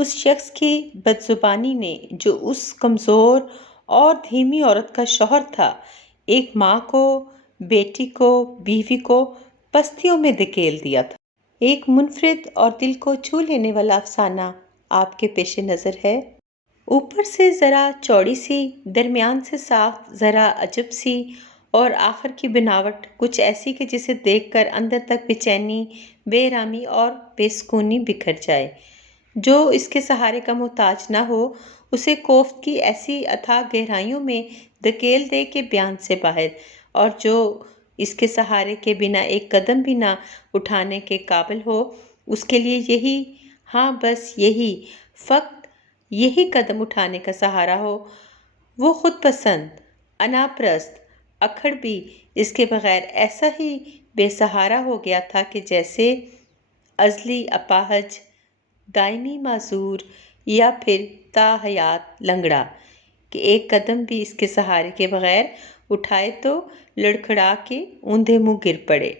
اس شخص کی بدزبانی نے جو اس کمزور اور دھیمی عورت کا شوہر تھا، ایک ماں کو، بیٹی کو، بیوی کو پستیوں میں دھکیل دیا تھا۔ ایک منفرد اور دل کو چھو لینے والا افسانہ آپ کے پیش نظر ہے۔ اوپر سے ذرا چوڑی سی، درمیان سے ساخت ذرا عجب سی، اور آخر کی بناوٹ کچھ ایسی کہ جسے دیکھ کر اندر تک بے چینی، بے آرامی اور بے سکونی بکھر جائے۔ جو اس کے سہارے کا محتاج نہ ہو، اسے کوفت کی ایسی اتھاہ گہرائیوں میں دھکیل دے کہ بیان سے باہر، اور جو اس کے سہارے کے بنا ایک قدم بھی نہ اٹھانے کے قابل ہو، اس کے لیے یہی، ہاں بس یہی، فقط یہی قدم اٹھانے کا سہارا ہو۔ وہ خود پسند، انا پرست اکھڑ بھی اس کے بغیر ایسا ہی بے سہارا ہو گیا تھا کہ جیسے ازلی اپاہج، دائمی معذور، یا پھر تا حیات لنگڑا، کہ ایک قدم بھی اس کے سہارے کے بغیر اٹھائے تو لڑکھڑا کے اوندھے منہ گر پڑے۔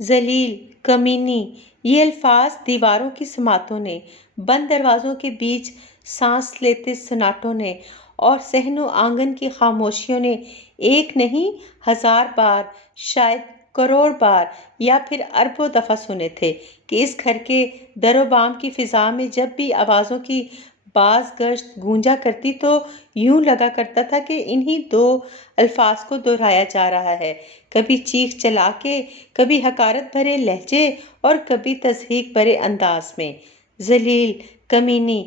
ذلیل، کمینی، یہ الفاظ دیواروں کی سماعتوں نے، بند دروازوں کے بیچ سانس لیتے سناٹوں نے، اور صحن و آنگن کی خاموشیوں نے ایک نہیں ہزار بار، شاید کروڑ بار، یا پھر اربوں دفعہ سنے تھے کہ اس گھر کے در و بام کی فضا میں جب بھی آوازوں کی باز گشت گونجا کرتی تو یوں لگا کرتا تھا کہ انہی دو الفاظ کو دہرایا جا رہا ہے، کبھی چیخ چلا کے، کبھی حقارت بھرے لہجے اور کبھی تضحیک بھرے انداز میں۔ ذلیل، کمینی،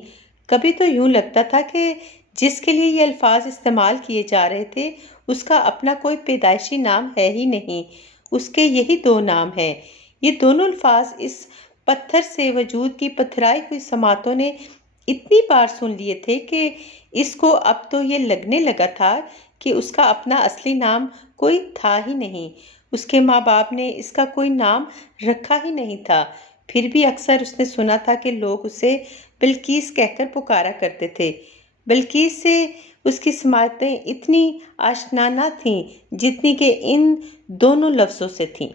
کبھی تو یوں لگتا تھا کہ جس کے لیے یہ الفاظ استعمال کیے جا رہے تھے اس کا اپنا کوئی پیدائشی نام ہے ہی نہیں، اس کے یہی دو نام ہیں۔ یہ دونوں الفاظ اس پتھر سے وجود کی پتھرائی ہوئی سماعتوں نے اتنی بار سن لیے تھے کہ اس کو اب تو یہ لگنے لگا تھا کہ اس کا اپنا اصلی نام کوئی تھا ہی نہیں، اس کے ماں باپ نے اس کا کوئی نام رکھا ہی نہیں تھا۔ پھر بھی اکثر اس نے سنا تھا کہ لوگ اسے بلقیس کہہ کر پکارا کرتے تھے۔ بلقیس سے اس کی سماعتیں اتنی آشنا نہ تھیں جتنی کہ ان دونوں لفظوں سے تھیں۔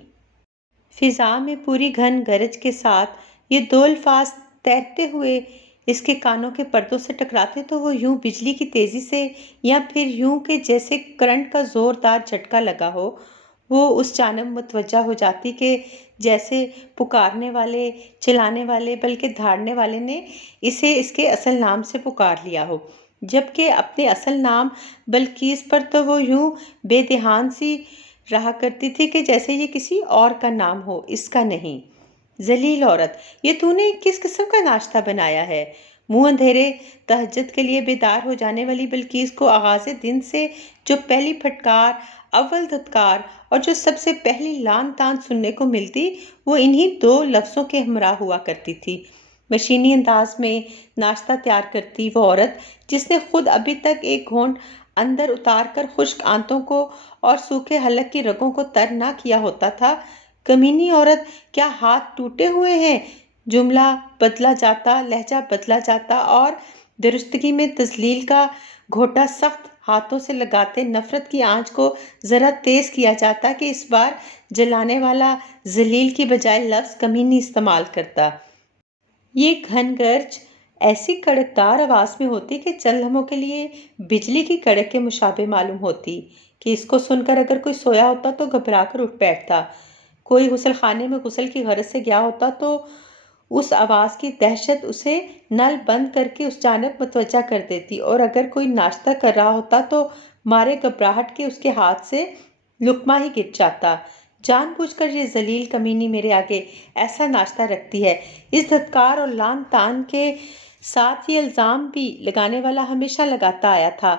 فضا میں پوری گھن گرج کے ساتھ یہ دو الفاظ تیرتے ہوئے اس کے کانوں کے پردوں سے ٹکراتے تو وہ یوں بجلی کی تیزی سے، یا پھر یوں کہ جیسے کرنٹ کا زوردار جھٹکا لگا ہو، وہ اس جانب متوجہ ہو جاتی کہ جیسے پکارنے والے، چلانے والے، بلکہ دھاڑنے والے نے اسے اس کے اصل نام سے پکار لیا ہو، جبکہ اپنے اصل نام بلقیس پر تو وہ یوں بے دھیان سی رہا کرتی تھی کہ جیسے یہ کسی اور کا نام ہو، اس کا نہیں۔ ذلیل عورت، یہ تو نے کس قسم کا ناشتہ بنایا ہے؟ منہ اندھیرے تہجد کے لیے بیدار ہو جانے والی بلقیس کو آغاز دن سے جو پہلی پھٹکار، اول دھتکار اور جو سب سے پہلی لعن طعن سننے کو ملتی وہ انہی دو لفظوں کے ہمراہ ہوا کرتی تھی۔ مشینی انداز میں ناشتہ تیار کرتی وہ عورت جس نے خود ابھی تک ایک گھونٹ اندر اتار کر خشک آنتوں کو اور سوکھے حلق کی رگوں کو تر نہ کیا ہوتا تھا۔ کمینی عورت، کیا ہاتھ ٹوٹے ہوئے ہیں؟ جملہ بدلا جاتا، لہجہ بدلا جاتا اور درستگی میں تذلیل کا گھوٹا سخت ہاتھوں سے لگاتے نفرت کی آنچ کو ذرا تیز کیا جاتا کہ اس بار جلانے والا ذلیل کی بجائے لفظ کمینی استعمال کرتا۔ یہ گھن گرج ایسی کڑکدار آواز میں ہوتی کہ چند لمحوں کے لیے بجلی کی کڑک کے مشابہ معلوم ہوتی، کہ اس کو سن کر اگر کوئی سویا ہوتا تو گھبرا کر اٹھ بیٹھتا، کوئی غسل خانے میں غسل کی غرض سے گیا ہوتا تو اس آواز کی دہشت اسے نل بند کر کے اس جانب متوجہ کر دیتی، اور اگر کوئی ناشتہ کر رہا ہوتا تو مارے گھبراہٹ کے اس کے ہاتھ سے لقمہ ہی گر جاتا۔ جان بوجھ کر یہ ذلیل کمینی میرے آگے ایسا ناشتہ رکھتی ہے۔ اس دھتکار اور لعن طعن کے ساتھ یہ الزام بھی لگانے والا ہمیشہ لگاتا آیا تھا۔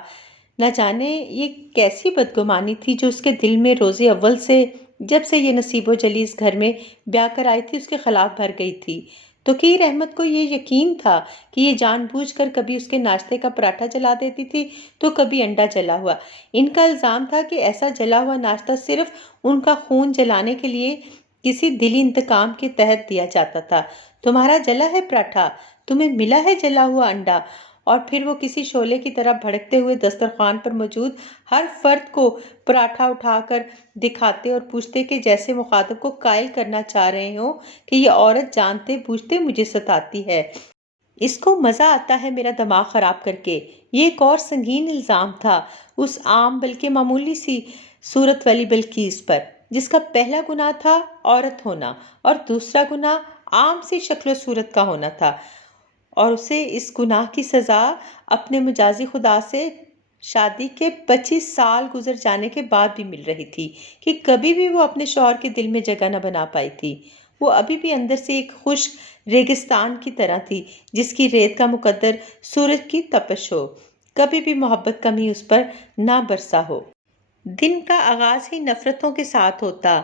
نہ جانے یہ کیسی بدگمانی تھی جو اس کے دل میں روز اول سے، جب سے یہ نصیب و جلی اس گھر میں بیاہ کر آئی تھی، اس کے خلاف بھر گئی تھی۔ توقیر احمد کو یہ یقین تھا کہ یہ جان بوجھ کر کبھی اس کے ناشتے کا پراٹھا جلا دیتی تھی تو کبھی انڈا جلا ہوا۔ ان کا الزام تھا کہ ایسا جلا ہوا ناشتہ صرف ان کا خون جلانے کے لیے کسی دلی انتقام کے تحت دیا جاتا تھا۔ تمہارا جلا ہے پراٹھا، تمہیں ملا ہے جلا ہوا انڈا، اور پھر وہ کسی شعلے کی طرح بھڑکتے ہوئے دسترخوان پر موجود ہر فرد کو پراٹھا اٹھا کر دکھاتے اور پوچھتے کہ جیسے مخاطب کو قائل کرنا چاہ رہے ہوں کہ یہ عورت جانتے بوجھتے مجھے ستاتی ہے۔ اس کو مزہ آتا ہے میرا دماغ خراب کر کے۔ یہ ایک اور سنگین الزام تھا اس عام بلکہ معمولی سی صورت والی بلقیس پر، جس کا پہلا گناہ تھا عورت ہونا اور دوسرا گناہ عام سی شکل و صورت کا ہونا تھا، اور اسے اس گناہ کی سزا اپنے مجازی خدا سے شادی کے 25 سال گزر جانے کے بعد بھی مل رہی تھی کہ کبھی بھی وہ اپنے شوہر کے دل میں جگہ نہ بنا پائی تھی۔ وہ ابھی بھی اندر سے ایک خشک ریگستان کی طرح تھی جس کی ریت کا مقدر سورج کی تپش ہو، کبھی بھی محبت کمی اس پر نہ برسا ہو۔ دن کا آغاز ہی نفرتوں کے ساتھ ہوتا،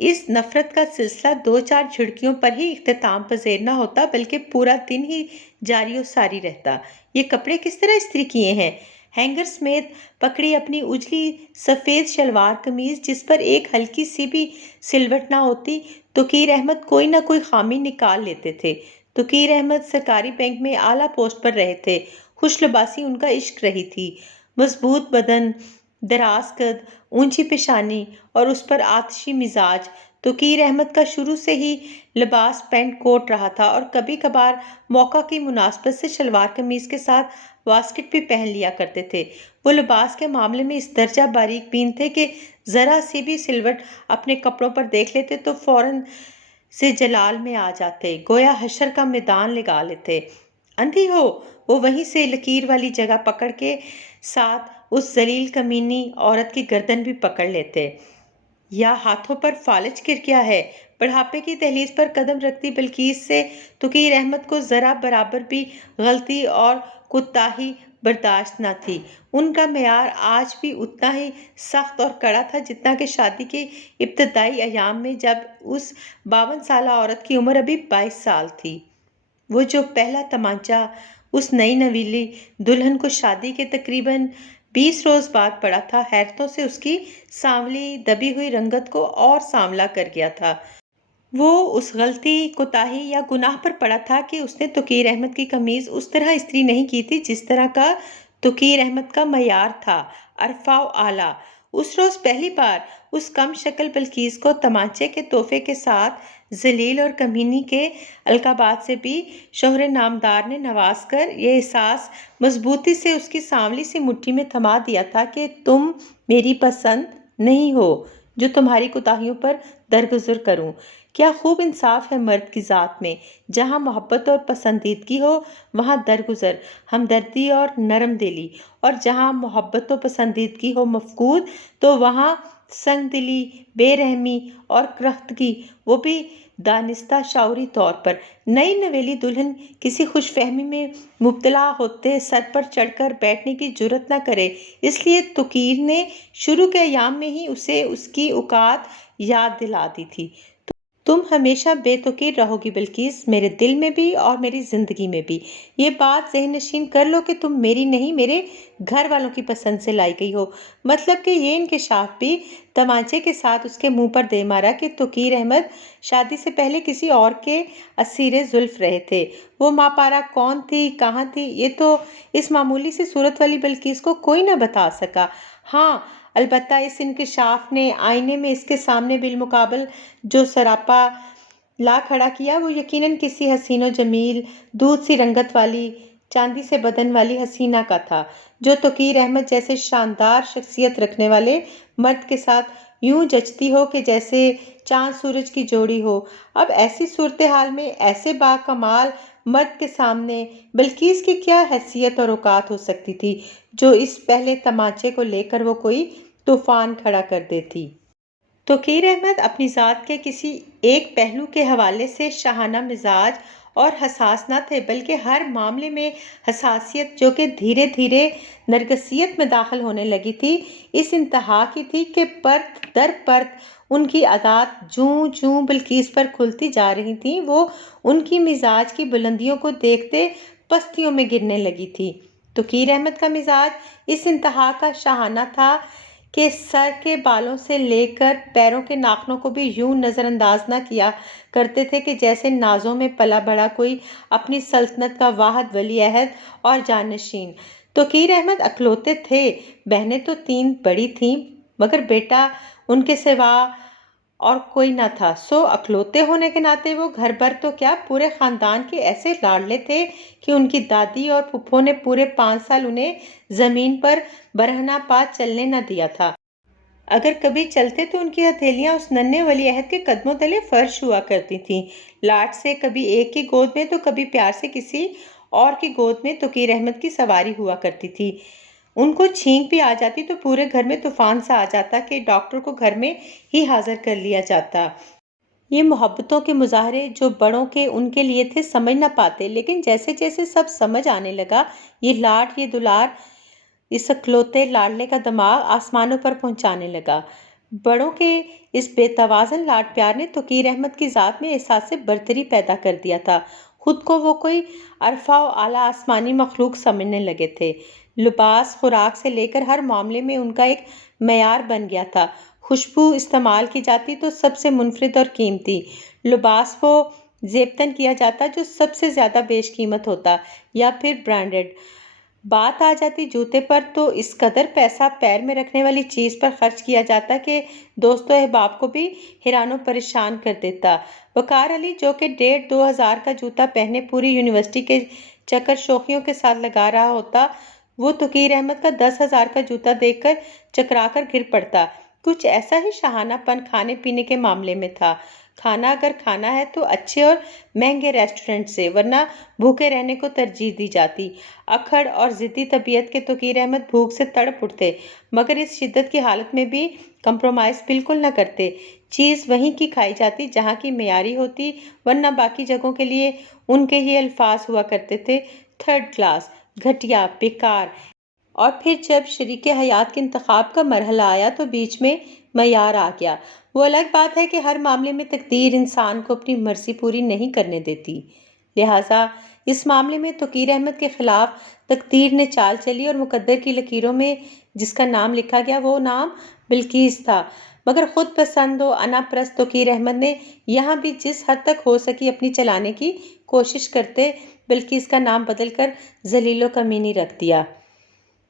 اس نفرت کا سلسلہ 2-4 جھڑکیوں پر ہی اختتام پذیر نہ ہوتا بلکہ پورا دن ہی جاری و ساری رہتا۔ یہ کپڑے کس طرح استری کیے ہیں؟ ہینگر سمیت پکڑی اپنی اجلی سفید شلوار قمیض جس پر ایک ہلکی سی بھی سلوٹ نہ ہوتی، توقیر احمد کوئی نہ کوئی خامی نکال لیتے تھے۔ توقیر احمد سرکاری بینک میں اعلیٰ پوسٹ پر رہے تھے، خوش لباسی ان کا عشق رہی تھی، مضبوط بدن، دراز قد، اونچی پیشانی اور اس پر آتشی مزاج۔ توقیر احمد کا شروع سے ہی لباس پینٹ کوٹ رہا تھا اور کبھی کبھار موقع کی مناسبت سے شلوار قمیض کے ساتھ واسکٹ بھی پہن لیا کرتے تھے۔ وہ لباس کے معاملے میں اس درجہ باریک بین تھے کہ ذرا سی بھی سلوٹ اپنے کپڑوں پر دیکھ لیتے تو فوراً سے جلال میں آ جاتے، گویا حشر کا میدان لگا لیتے۔ اندھی ہو، وہ وہیں سے لکیر والی جگہ پکڑ کے ساتھ اس ذلیل کمینی عورت کی گردن بھی پکڑ لیتے۔ یا ہاتھوں پر فالج گر گیا ہے؟ بڑھاپے کی دہلیز پر قدم رکھتی بلقیس سے توقیر احمد کو ذرا برابر بھی غلطی اور کوتاہی برداشت نہ تھی۔ ان کا معیار آج بھی اتنا ہی سخت اور کڑا تھا جتنا کہ شادی کے ابتدائی ایام میں، جب اس 52 سالہ عورت کی عمر ابھی 22 سال تھی۔ وہ جو پہلا تمانچہ اس نئی نویلی دلہن کو شادی کے تقریباً 20 روز بعد پڑا تھا، حیرتوں سے اس کی سانولی دبی ہوئی رنگت کو اور سانولا کر گیا تھا۔ وہ اس غلطی، کوتاہی یا گناہ پر پڑا تھا کہ اس نے توقیر احمد کی قمیض اس طرح استری نہیں کی تھی جس طرح کا توقیر احمد کا معیار تھا، ارفع و اعلیٰ۔ اس روز پہلی بار اس کم شکل بلقیس کو تمانچے کے تحفے کے ساتھ ذلیل اور کمینی کے القابات سے بھی شوہر نامدار نے نواز کر یہ احساس مضبوطی سے اس کی سانولی سی مٹھی میں تھما دیا تھا کہ تم میری پسند نہیں ہو جو تمہاری کوتاہیوں پر درگزر کروں۔ کیا خوب انصاف ہے مرد کی ذات میں! جہاں محبت اور پسندیدگی ہو وہاں درگزر، ہمدردی اور نرم دلی، اور جہاں محبت و پسندیدگی ہو مفقود تو وہاں سنگ دلی، بے رحمی اور کرختگی، وہ بھی دانستہ شعوری طور پر۔ نئی نویلی دلہن کسی خوش فہمی میں مبتلا ہوتے سر پر چڑھ کر بیٹھنے کی جرات نہ کرے، اس لیے توقیر نے شروع کے ایام میں ہی اسے اس کی اوقات یاد دلا دی تھی۔ تم ہمیشہ بے توقیر رہو گی بلقیس، میرے دل میں بھی اور میری زندگی میں بھی۔ یہ بات ذہن نشین کر لو کہ تم میری نہیں، میرے گھر والوں کی پسند سے لائی گئی ہو۔ مطلب کہ یہ انکشاف بھی تمانچے کے ساتھ اس کے منہ پر دے مارا کہ توقیر احمد شادی سے پہلے کسی اور کے اسیر زلف رہے تھے۔ وہ ماپارا کون تھی، کہاں تھی، یہ تو اس معمولی سی صورت والی بلقیس کو کوئی نہ بتا سکا۔ ہاں، البتہ اس انکشاف نے آئینے میں اس کے سامنے بالمقابل جو سراپا لا کھڑا کیا وہ یقیناً کسی حسین و جمیل، دودھ سی رنگت والی، چاندی سے بدن والی حسینہ کا تھا، جو توقیر احمد جیسے شاندار شخصیت رکھنے والے مرد کے ساتھ یوں جچتی ہو کہ جیسے چاند سورج کی جوڑی ہو۔ اب ایسی صورتحال میں ایسے باکمال مرد کے سامنے بلقیس کی کیا حیثیت اور اوقات ہو سکتی تھی جو اس پہلے تمانچے کو لے کر وہ کوئی طوفان کھڑا کر دیتی۔ توقیر احمد اپنی ذات کے کسی ایک پہلو کے حوالے سے شاہانہ مزاج اور حساس نہ تھے، بلکہ ہر معاملے میں حساسیت جو کہ دھیرے دھیرے نرگسیت میں داخل ہونے لگی تھی اس انتہا کی تھی کہ پرت در پرت ان کی عادات جوں جوں بلقیس پر کھلتی جا رہی تھیں وہ ان کی مزاج کی بلندیوں کو دیکھتے پستیوں میں گرنے لگی تھی۔ توقیر احمد کا مزاج اس انتہا کا شاہانہ تھا کہ سر کے بالوں سے لے کر پیروں کے ناخنوں کو بھی یوں نظر انداز نہ کیا کرتے تھے کہ جیسے نازوں میں پلا بڑھا کوئی اپنی سلطنت کا واحد ولی عہد اور جانشین۔ توقیر احمد اکلوتے تھے، بہنیں تو 3 بڑی تھیں، مگر بیٹا ان کے سوا اور کوئی نہ تھا، سو اکلوتے ہونے کے ناطے وہ گھر بھر تو کیا پورے خاندان کے ایسے لاڈلے تھے کہ ان کی دادی اور پھپھو نے پورے 5 سال انہیں زمین پر برہنہ پا چلنے نہ دیا تھا۔ اگر کبھی چلتے تو ان کی ہتھیلیاں اس ننھے ولی عہد کے قدموں تلے فرش ہوا کرتی تھیں۔ لاڈ سے کبھی ایک کی گود میں تو کبھی پیار سے کسی اور کی گود میں توقیر احمد کی سواری ہوا کرتی تھی۔ ان کو چھینک بھی آ جاتی تو پورے گھر میں طوفان سا آ جاتا کہ ڈاکٹر کو گھر میں ہی حاضر کر لیا جاتا۔ یہ محبتوں کے مظاہرے جو بڑوں کے ان کے لیے تھے سمجھ نہ پاتے، لیکن جیسے جیسے سب سمجھ آنے لگا، یہ لاڈ، یہ دلار اس اکلوتے لاڈلے کا دماغ آسمانوں پر پہنچانے لگا۔ بڑوں کے اس بے توازن لاڈ پیار نے توقیر احمد کی ذات میں احساس برتری پیدا کر دیا تھا۔ خود کو وہ کوئی ارفع و اعلیٰ آسمانی مخلوق سمجھنے لگے تھے۔ لباس، خوراک سے لے کر ہر معاملے میں ان کا ایک معیار بن گیا تھا۔ خوشبو استعمال کی جاتی تو سب سے منفرد اور قیمتی، لباس وہ زیبتن کیا جاتا جو سب سے زیادہ بیش قیمت ہوتا یا پھر برانڈڈ۔ بات آ جاتی جوتے پر تو اس قدر پیسہ پیر میں رکھنے والی چیز پر خرچ کیا جاتا کہ دوست و احباب کو بھی حیران و پریشان کر دیتا۔ وقار علی جو کہ 1500-2000 کا جوتا پہنے پوری یونیورسٹی کے چکر شوخیوں کے ساتھ لگا رہا ہوتا، وہ توقیر احمد کا 10,000 کا جوتا دیکھ کر چکرا کر گر پڑتا۔ کچھ ایسا ہی شاہانہ پن کھانے پینے کے معاملے میں تھا۔ کھانا اگر کھانا ہے تو اچھے اور مہنگے ریسٹورنٹ سے، ورنہ بھوکے رہنے کو ترجیح دی جاتی۔ اکھڑ اور ضدی طبیعت کے توقیر احمد بھوک سے تڑپ اٹھتے، مگر اس شدت کی حالت میں بھی کمپرومائز بالکل نہ کرتے۔ چیز وہیں کی کھائی جاتی جہاں کی معیاری ہوتی، ورنہ باقی جگہوں کے لیے ان کے یہ الفاظ ہوا کرتے تھے: تھرڈ کلاس، گھٹیا، بیکار۔ اور پھر جب شریک حیات کے انتخاب کا مرحلہ آیا تو بیچ میں معیار آ گیا۔ وہ الگ بات ہے کہ ہر معاملے میں تقدیر انسان کو اپنی مرضی پوری نہیں کرنے دیتی، لہٰذا اس معاملے میں توقیر احمد کے خلاف تقدیر نے چال چلی اور مقدر کی لکیروں میں جس کا نام لکھا گیا وہ نام بلقیس تھا۔ مگر خود پسند و انا پرست توقیر احمد نے یہاں بھی جس حد تک ہو سکی اپنی چلانے کی کوشش کرتے بلقیس کا نام بدل کر ذلیل و کمینی رکھ دیا۔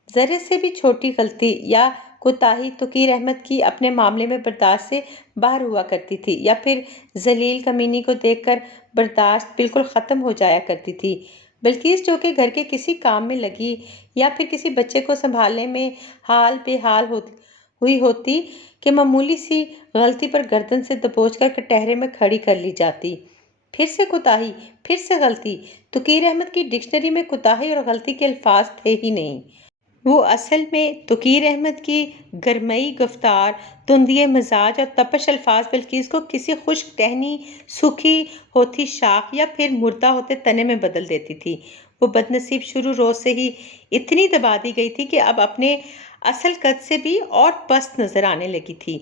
ذرے سے بھی چھوٹی غلطی یا کوتاہی توقیر احمد کی اپنے معاملے میں برداشت سے باہر ہوا کرتی تھی، یا پھر ذلیل کمینی کو دیکھ کر برداشت بالکل ختم ہو جایا کرتی تھی۔ بلقیس جو کہ گھر کے کسی کام میں لگی یا پھر کسی بچے کو سنبھالنے میں حال بے حال ہوئی ہوتی کہ معمولی سی غلطی پر گردن سے دبوچ کر کٹہرے میں کھڑی کر لی جاتی۔ پھر سے کوتاہی، پھر سے غلطی۔ توقیر احمد کی ڈکشنری میں کوتاہی اور غلطی کے الفاظ تھے ہی نہیں۔ وہ اصل میں توقیر احمد کی گرمئی گفتار، تندی مزاج اور تپش الفاظ بلقیس کو کسی خشک ٹہنی، سوکھی ہوتی شاخ یا پھر مردہ ہوتے تنے میں بدل دیتی تھی۔ وہ بدنصیب شروع روز سے ہی اتنی دبا دی گئی تھی کہ اب اپنے اصل قد سے بھی اور پست نظر آنے لگی تھی۔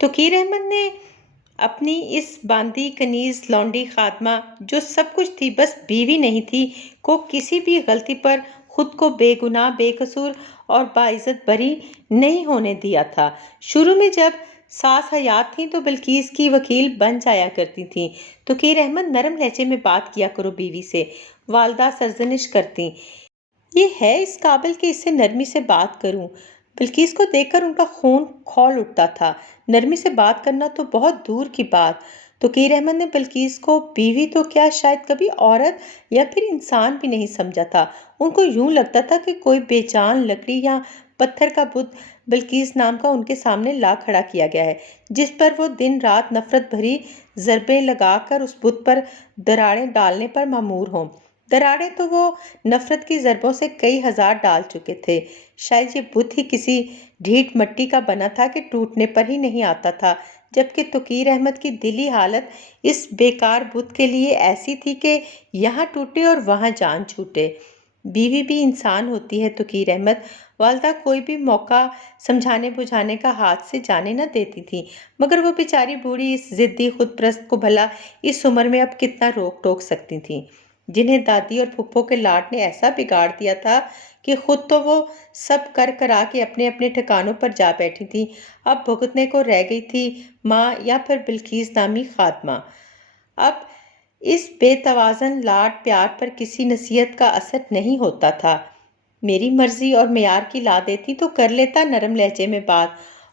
توقیر احمد نے اپنی اس باندی کنیز لونڈی خادمہ جو سب کچھ تھی بس بیوی نہیں تھی کو کسی بھی غلطی پر خود کو بے گناہ، بے قصور اور باعزت بری نہیں ہونے دیا تھا۔ شروع میں جب ساس حیات تھیں تو بلقیس کی وکیل بن جایا کرتی تھیں۔ توقیر احمد نرم لہجے میں بات کیا کرو بیوی سے، والدہ سرزنش کرتیں، یہ ہے اس قابل کہ اس سے نرمی سے بات کروں۔ بلقیس کو دیکھ کر ان کا خون کھول اٹھتا تھا۔ نرمی سے بات کرنا تو بہت دور کی بات۔ توقیر احمد نے بلقیس کو بیوی تو کیا شاید کبھی عورت یا پھر انسان بھی نہیں سمجھا تھا۔ ان کو یوں لگتا تھا کہ کوئی بے جان لکڑی یا پتھر کا بت بلقیس نام کا ان کے سامنے لا کھڑا کیا گیا ہے، جس پر وہ دن رات نفرت بھری ضربیں لگا کر اس بت پر دراڑیں ڈالنے پر مامور ہوں۔ دراڑیں تو وہ نفرت کی ضربوں سے کئی ہزار ڈال چکے تھے۔ شاید یہ بت ہی کسی ڈھیٹ مٹی کا بنا تھا کہ ٹوٹنے پر ہی نہیں آتا تھا، جبکہ توقیر احمد کی دلی حالت اس بیکار بت کے لیے ایسی تھی کہ یہاں ٹوٹے اور وہاں جان چھوٹے۔ بیوی بھی انسان ہوتی ہے توقیر احمد، والدہ کوئی بھی موقع سمجھانے بجھانے کا ہاتھ سے جانے نہ دیتی تھی، مگر وہ بیچاری بوڑھی اس ضدی خود پرست کو بھلا اس عمر میں اب کتنا روک ٹوک سکتی تھیں، جنہیں دادی اور پھپھو کے لاڈ نے ایسا بگاڑ دیا تھا کہ خود تو وہ سب کر کرا کے اپنے اپنے ٹھکانوں پر جا بیٹھی تھیں، اب بھگتنے کو رہ گئی تھی ماں یا پھر بلقیس نامی خادمہ۔ اب اس بے توازن لاڈ پیار پر کسی نصیحت کا اثر نہیں ہوتا تھا۔ میری مرضی اور معیار کی لا دیتی تو کر لیتا نرم لہجے میں بات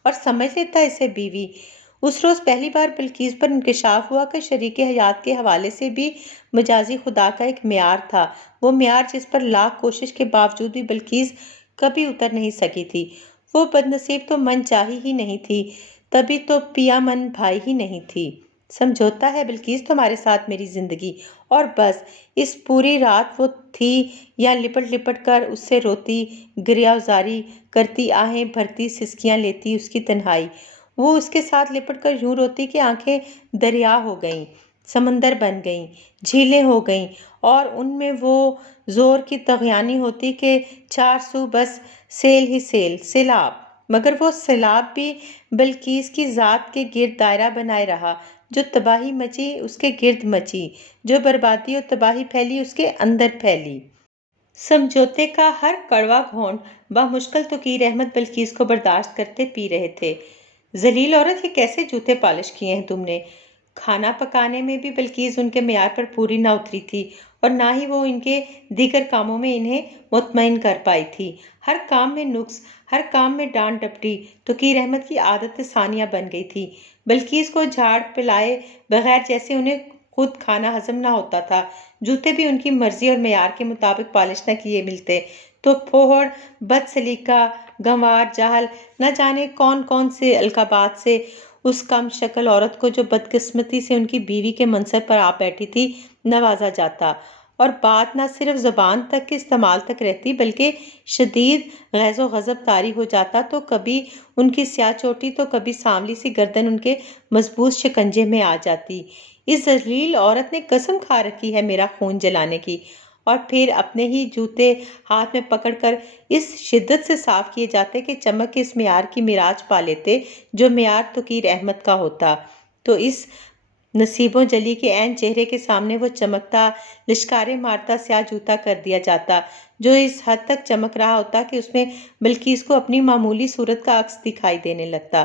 اور سمجھ لیتا اسے بیوی۔ اس روز پہلی بار بلقیس پر انکشاف ہوا کہ شریک حیات کے حوالے سے بھی مجازی خدا کا ایک معیار تھا، وہ معیار جس پر لاکھ کوشش کے باوجود بھی بلقیس کبھی اتر نہیں سکی تھی۔ وہ بد نصیب تو من چاہی ہی نہیں تھی، تبھی تو پیا من بھائی ہی نہیں تھی۔ سمجھوتا ہے بلقیس تمہارے ساتھ میری زندگی، اور بس اس پوری رات وہ تھی یا لپٹ لپٹ کر اس سے روتی، گریہوزاری کرتی، آہیں بھرتی، سسکیاں لیتی اس کی تنہائی۔ وہ اس کے ساتھ لپٹ کر یوں روتی کہ آنکھیں دریا ہو گئیں، سمندر بن گئیں، جھیلیں ہو گئیں، اور ان میں وہ زور کی طغیانی ہوتی کہ چار سو بس سیل ہی سیل، سیلاب۔ مگر وہ سیلاب بھی بلقیس کی ذات کے گرد دائرہ بنائے رہا۔ جو تباہی مچی اس کے گرد مچی، جو بربادی و تباہی پھیلی اس کے اندر پھیلی۔ سمجھوتے کا ہر کڑوا گھونٹ بامشکل توقیر احمد بلقیس کو برداشت کرتے پی رہے تھے۔ ذلیل عورت، یہ کیسے جوتے پالش کیے ہیں تم نے؟ کھانا پکانے میں بھی بلقیس ان کے معیار پر پوری نہ اتری تھی، اور نہ ہی وہ ان کے دیگر کاموں میں انہیں مطمئن کر پائی تھی۔ ہر کام میں نقص، ہر کام میں ڈانٹ ڈپٹی توقیر احمد کی عادت ثانیہ بن گئی تھی۔ بلقیس کو جھاڑ پلائے بغیر جیسے انہیں خود کھانا ہضم نہ ہوتا تھا، جوتے بھی ان کی مرضی اور معیار کے مطابق پالش نہ کیے ملتے تو پھوڑ، بد سلیقہ، گنوار، جاہل، نہ جانے کون کون سے القابات سے اس کم شکل عورت کو، جو بدقسمتی سے ان کی بیوی کے منصب پر آ بیٹھی تھی، نوازا جاتا، اور بات نہ صرف زبان تک کے استعمال تک رہتی بلکہ شدید غیظ و غضب طاری ہو جاتا، تو کبھی ان کی سیاہ چوٹی تو کبھی سانولی سی گردن ان کے مضبوط شکنجے میں آ جاتی۔ اس ذلیل عورت نے قسم کھا رکھی ہے میرا خون جلانے کی، اور پھر اپنے ہی جوتے ہاتھ میں پکڑ کر اس شدت سے صاف کیے جاتے کہ چمک کے اس معیار کی معراج پا لیتے جو معیار توقیر احمد کا ہوتا، تو اس نصیب و جلی کے عین چہرے کے سامنے وہ چمکتا، لشکاریں مارتا سیاہ جوتا کر دیا جاتا، جو اس حد تک چمک رہا ہوتا کہ اس میں بلقیس کو اپنی معمولی صورت کا عکس دکھائی دینے لگتا۔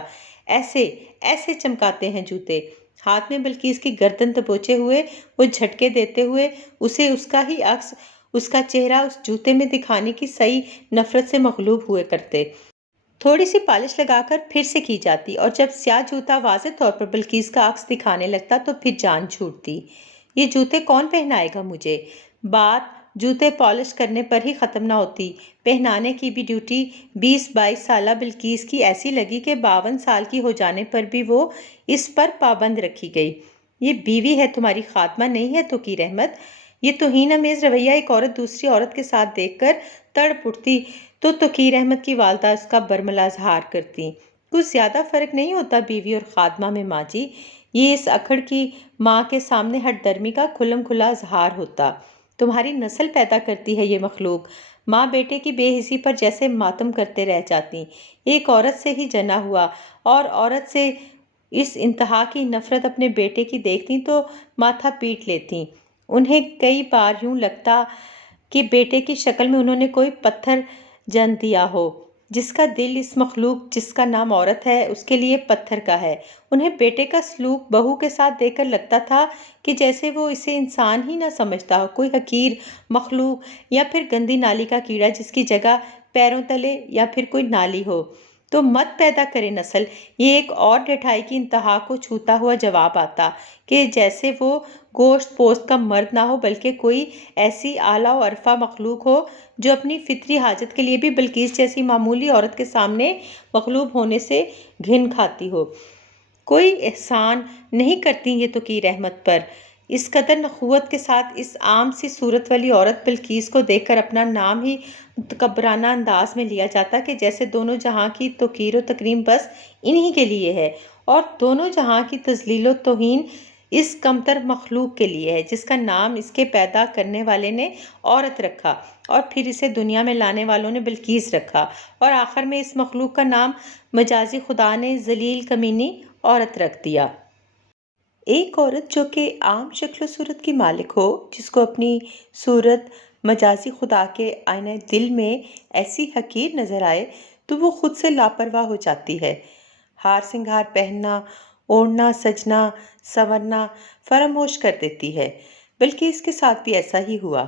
ایسے ایسے چمکاتے ہیں جوتے۔ ہاتھ میں بلقیس کی گردن دبوچے ہوئے وہ جھٹکے دیتے ہوئے اسے اس کا ہی عکس، اس کا چہرہ اس جوتے میں دکھانے کی صحیح نفرت سے مغلوب ہوئے کرتے۔ تھوڑی سی پالش لگا کر پھر سے کی جاتی، اور جب سیاہ جوتا واضح طور پر بلقیس کا عکس دکھانے لگتا تو پھر جان چھوٹتی۔ یہ جوتے کون پہنائے گا مجھے؟ بات جوتے پالش کرنے پر ہی ختم نہ ہوتی، پہنانے کی بھی ڈیوٹی 20-22 سالہ بلقیس کی ایسی لگی کہ 52 سال کی ہو جانے پر بھی وہ اس پر پابند رکھی گئی۔ یہ بیوی ہے تمہاری، خادمہ نہیں ہے توقیر احمد۔ یہ توہین آمیز رویہ ایک عورت دوسری عورت کے ساتھ دیکھ کر تڑپ اٹھتی تو توقیر احمد کی والدہ اس کا برملا اظہار کرتی۔ کچھ زیادہ فرق نہیں ہوتا بیوی اور خادمہ میں ماں جی، یہ اس اکھڑ کی ماں کے سامنے ہٹ درمی کا کھلم کھلا اظہار ہوتا۔ تمہاری نسل پیدا کرتی ہے یہ مخلوق، ماں بیٹے کی بے حسی پر جیسے ماتم کرتے رہ جاتی۔ ایک عورت سے ہی جنا ہوا اور عورت سے اس انتہا کی نفرت اپنے بیٹے کی دیکھتی تو ماتھا پیٹ لیتی۔ انہیں کئی بار یوں لگتا کہ بیٹے کی شکل میں انہوں نے کوئی پتھر جن دیا ہو، جس کا دل اس مخلوق جس کا نام عورت ہے اس کے لیے پتھر کا ہے۔ انہیں بیٹے کا سلوک بہو کے ساتھ دیکھ کر لگتا تھا کہ جیسے وہ اسے انسان ہی نہ سمجھتا ہو، کوئی حقیر مخلوق یا پھر گندی نالی کا کیڑا جس کی جگہ پیروں تلے یا پھر کوئی نالی ہو۔ تو مت پیدا کرے نسل، یہ ایک اور ڈھٹائی کی انتہا کو چھوتا ہوا جواب آتا کہ جیسے وہ گوشت پوست کا مرد نہ ہو بلکہ کوئی ایسی اعلیٰ و عرفہ مخلوق ہو جو اپنی فطری حاجت کے لیے بھی بلقیس جیسی معمولی عورت کے سامنے مغلوب ہونے سے گھن کھاتی ہو۔ کوئی احسان نہیں کرتی یہ توقیر احمد پر۔ اس قدر نخوت کے ساتھ اس عام سی صورت والی عورت بلقیس کو دیکھ کر اپنا نام ہی متکبرانہ انداز میں لیا جاتا کہ جیسے دونوں جہاں کی توقیر و تکریم بس انہی کے لیے ہے، اور دونوں جہاں کی تذلیل و توہین اس کمتر مخلوق کے لیے ہے جس کا نام اس کے پیدا کرنے والے نے عورت رکھا، اور پھر اسے دنیا میں لانے والوں نے بلقیس رکھا، اور آخر میں اس مخلوق کا نام مجازی خدا نے ذلیل کمینی عورت رکھ دیا۔ ایک عورت جو کہ عام شکل و صورت کی مالک ہو، جس کو اپنی صورت مجازی خدا کے آئینہ دل میں ایسی حقیر نظر آئے تو وہ خود سے لاپرواہ ہو جاتی ہے۔ ہار سنگھار پہننا، اوڑھنا سجنا سنورنا فراموش کر دیتی ہے۔ بلقیس کے ساتھ بھی ایسا ہی ہوا۔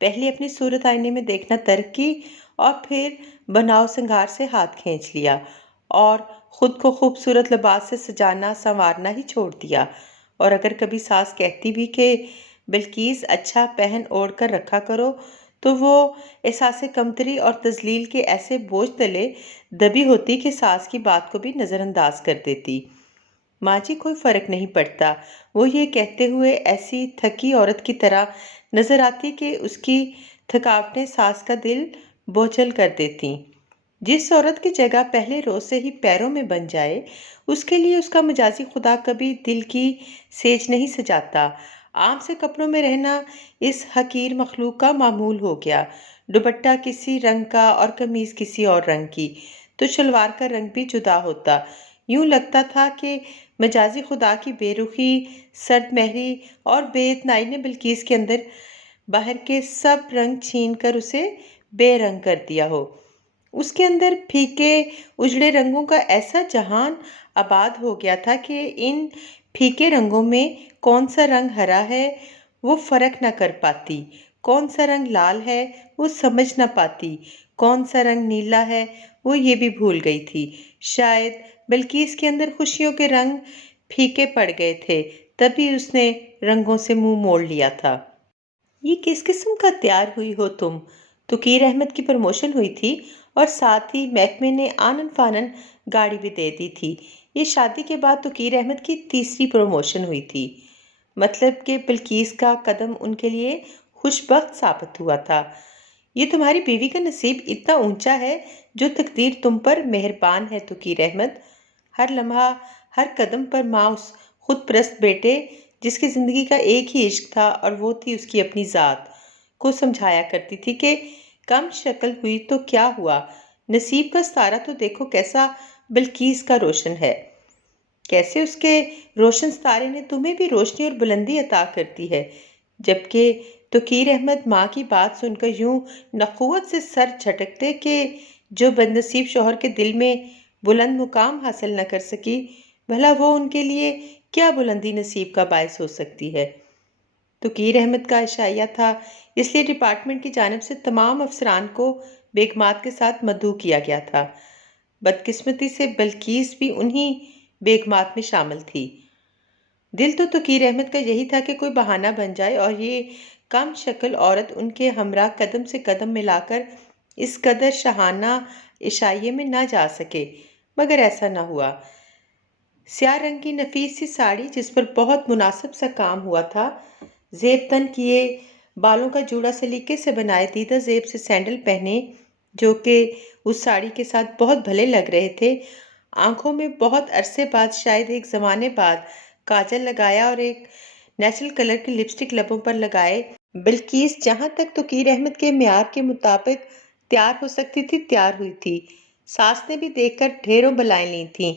پہلے اپنی صورت آئینے میں دیکھنا ترک کی، اور پھر بناؤ سنگھار سے ہاتھ کھینچ لیا، اور خود کو خوبصورت لباس سے سجانا سنوارنا ہی چھوڑ دیا، اور اگر کبھی ساس کہتی بھی کہ بلقیس اچھا پہن اوڑھ کر رکھا کرو تو وہ احساس کمتری اور تذلیل کے ایسے بوجھ تلے دبی ہوتی کہ ساس کی بات کو بھی نظر انداز کر دیتی۔ ماں جی کوئی فرق نہیں پڑتا، وہ یہ کہتے ہوئے ایسی تھکی عورت کی طرح نظر آتی کہ اس کی تھکاوٹیں ساس کا دل بوجھل کر دیتی۔ جس عورت کی جگہ پہلے روز سے ہی پیروں میں بن جائے، اس کے لیے اس کا مجازی خدا کبھی دل کی سیج نہیں سجاتا۔ عام سے کپڑوں میں رہنا اس حقیر مخلوق کا معمول ہو گیا۔ دوپٹہ کسی رنگ کا اور قمیض کسی اور رنگ کی، تو شلوار کا رنگ بھی جدا ہوتا۔ یوں لگتا تھا کہ مجازی خدا کی بے رخی، سرد مہری اور بے اتنائی نے بلقیس کے اندر باہر کے سب رنگ چھین کر اسے بے رنگ کر دیا ہو۔ اس کے اندر پھیکے اجڑے رنگوں کا ایسا جہان آباد ہو گیا تھا کہ ان پھیکے رنگوں میں کون سا رنگ ہرا ہے وہ فرق نہ کر پاتی، کون سا رنگ لال ہے وہ سمجھ نہ پاتی، کون سا رنگ نیلا ہے وہ یہ بھی بھول گئی تھی۔ شاید بلقیس کے اندر خوشیوں کے رنگ پھیکے پڑ گئے تھے، تبھی اس نے رنگوں سے منہ موڑ لیا تھا۔ یہ کس قسم کا تیار ہوئی ہو تم؟ توقیر احمد کی پروموشن ہوئی تھی اور ساتھ ہی محکمے نے آنن فانن گاڑی بھی دے دی تھی۔ یہ شادی کے بعد توقیر احمد کی تیسری پروموشن ہوئی تھی۔ مطلب کہ بلقیس کا قدم ان کے لیے خوش بخت ثابت ہوا تھا۔ یہ تمہاری بیوی کا نصیب اتنا اونچا ہے جو تقدیر تم پر مہربان ہے توقیر احمد۔ ہر لمحہ ہر قدم پر ماں اس خود پرست بیٹے جس کی زندگی کا ایک ہی عشق تھا اور وہ تھی اس کی اپنی ذات، کو سمجھایا کرتی تھی کہ کم شکل ہوئی تو کیا ہوا، نصیب کا ستارہ تو دیکھو کیسا بلقیس کا روشن ہے، کیسے اس کے روشن ستارے نے تمہیں بھی روشنی اور بلندی عطا کرتی ہے۔ جبکہ توقیر احمد ماں کی بات سن کر یوں نخوت سے سر جھٹکتے کہ جو بد نصیب شوہر کے دل میں بلند مقام حاصل نہ کر سکی، بھلا وہ ان کے لیے کیا بلندی نصیب کا باعث ہو سکتی ہے۔ توقیر احمد کا عشائیہ تھا، اس لیے ڈپارٹمنٹ کی جانب سے تمام افسران کو بیگمات کے ساتھ مدعو کیا گیا تھا۔ بدقسمتی سے بلقیس بھی انہی بیگمات میں شامل تھی۔ دل تو توقیر احمد کا یہی تھا کہ کوئی بہانہ بن جائے اور یہ کم شکل عورت ان کے ہمراہ قدم سے قدم ملا کر اس قدر شاہانہ عشائیے میں نہ جا سکے، مگر ایسا نہ ہوا۔ سیاہ رنگ کی نفیس سی ساڑی جس پر بہت مناسب سا کام ہوا تھا، زیب تن کیے، بالوں کا جوڑا سلیقے سے بنائے دیدہ زیب سے سینڈل پہنے جو کہ اس ساڑی کے ساتھ بہت بھلے لگ رہے تھے، آنکھوں میں بہت عرصے بعد شاید ایک زمانے بعد کاجل لگایا اور ایک نیچرل کلر کی لپسٹک لبوں پر لگائے، بلقیس جہاں تک توقیر احمد کے معیار کے مطابق تیار ہو سکتی تھی تیار ہوئی تھی۔ ساس نے بھی دیکھ کر ڈھیروں بلائیں لی تھیں،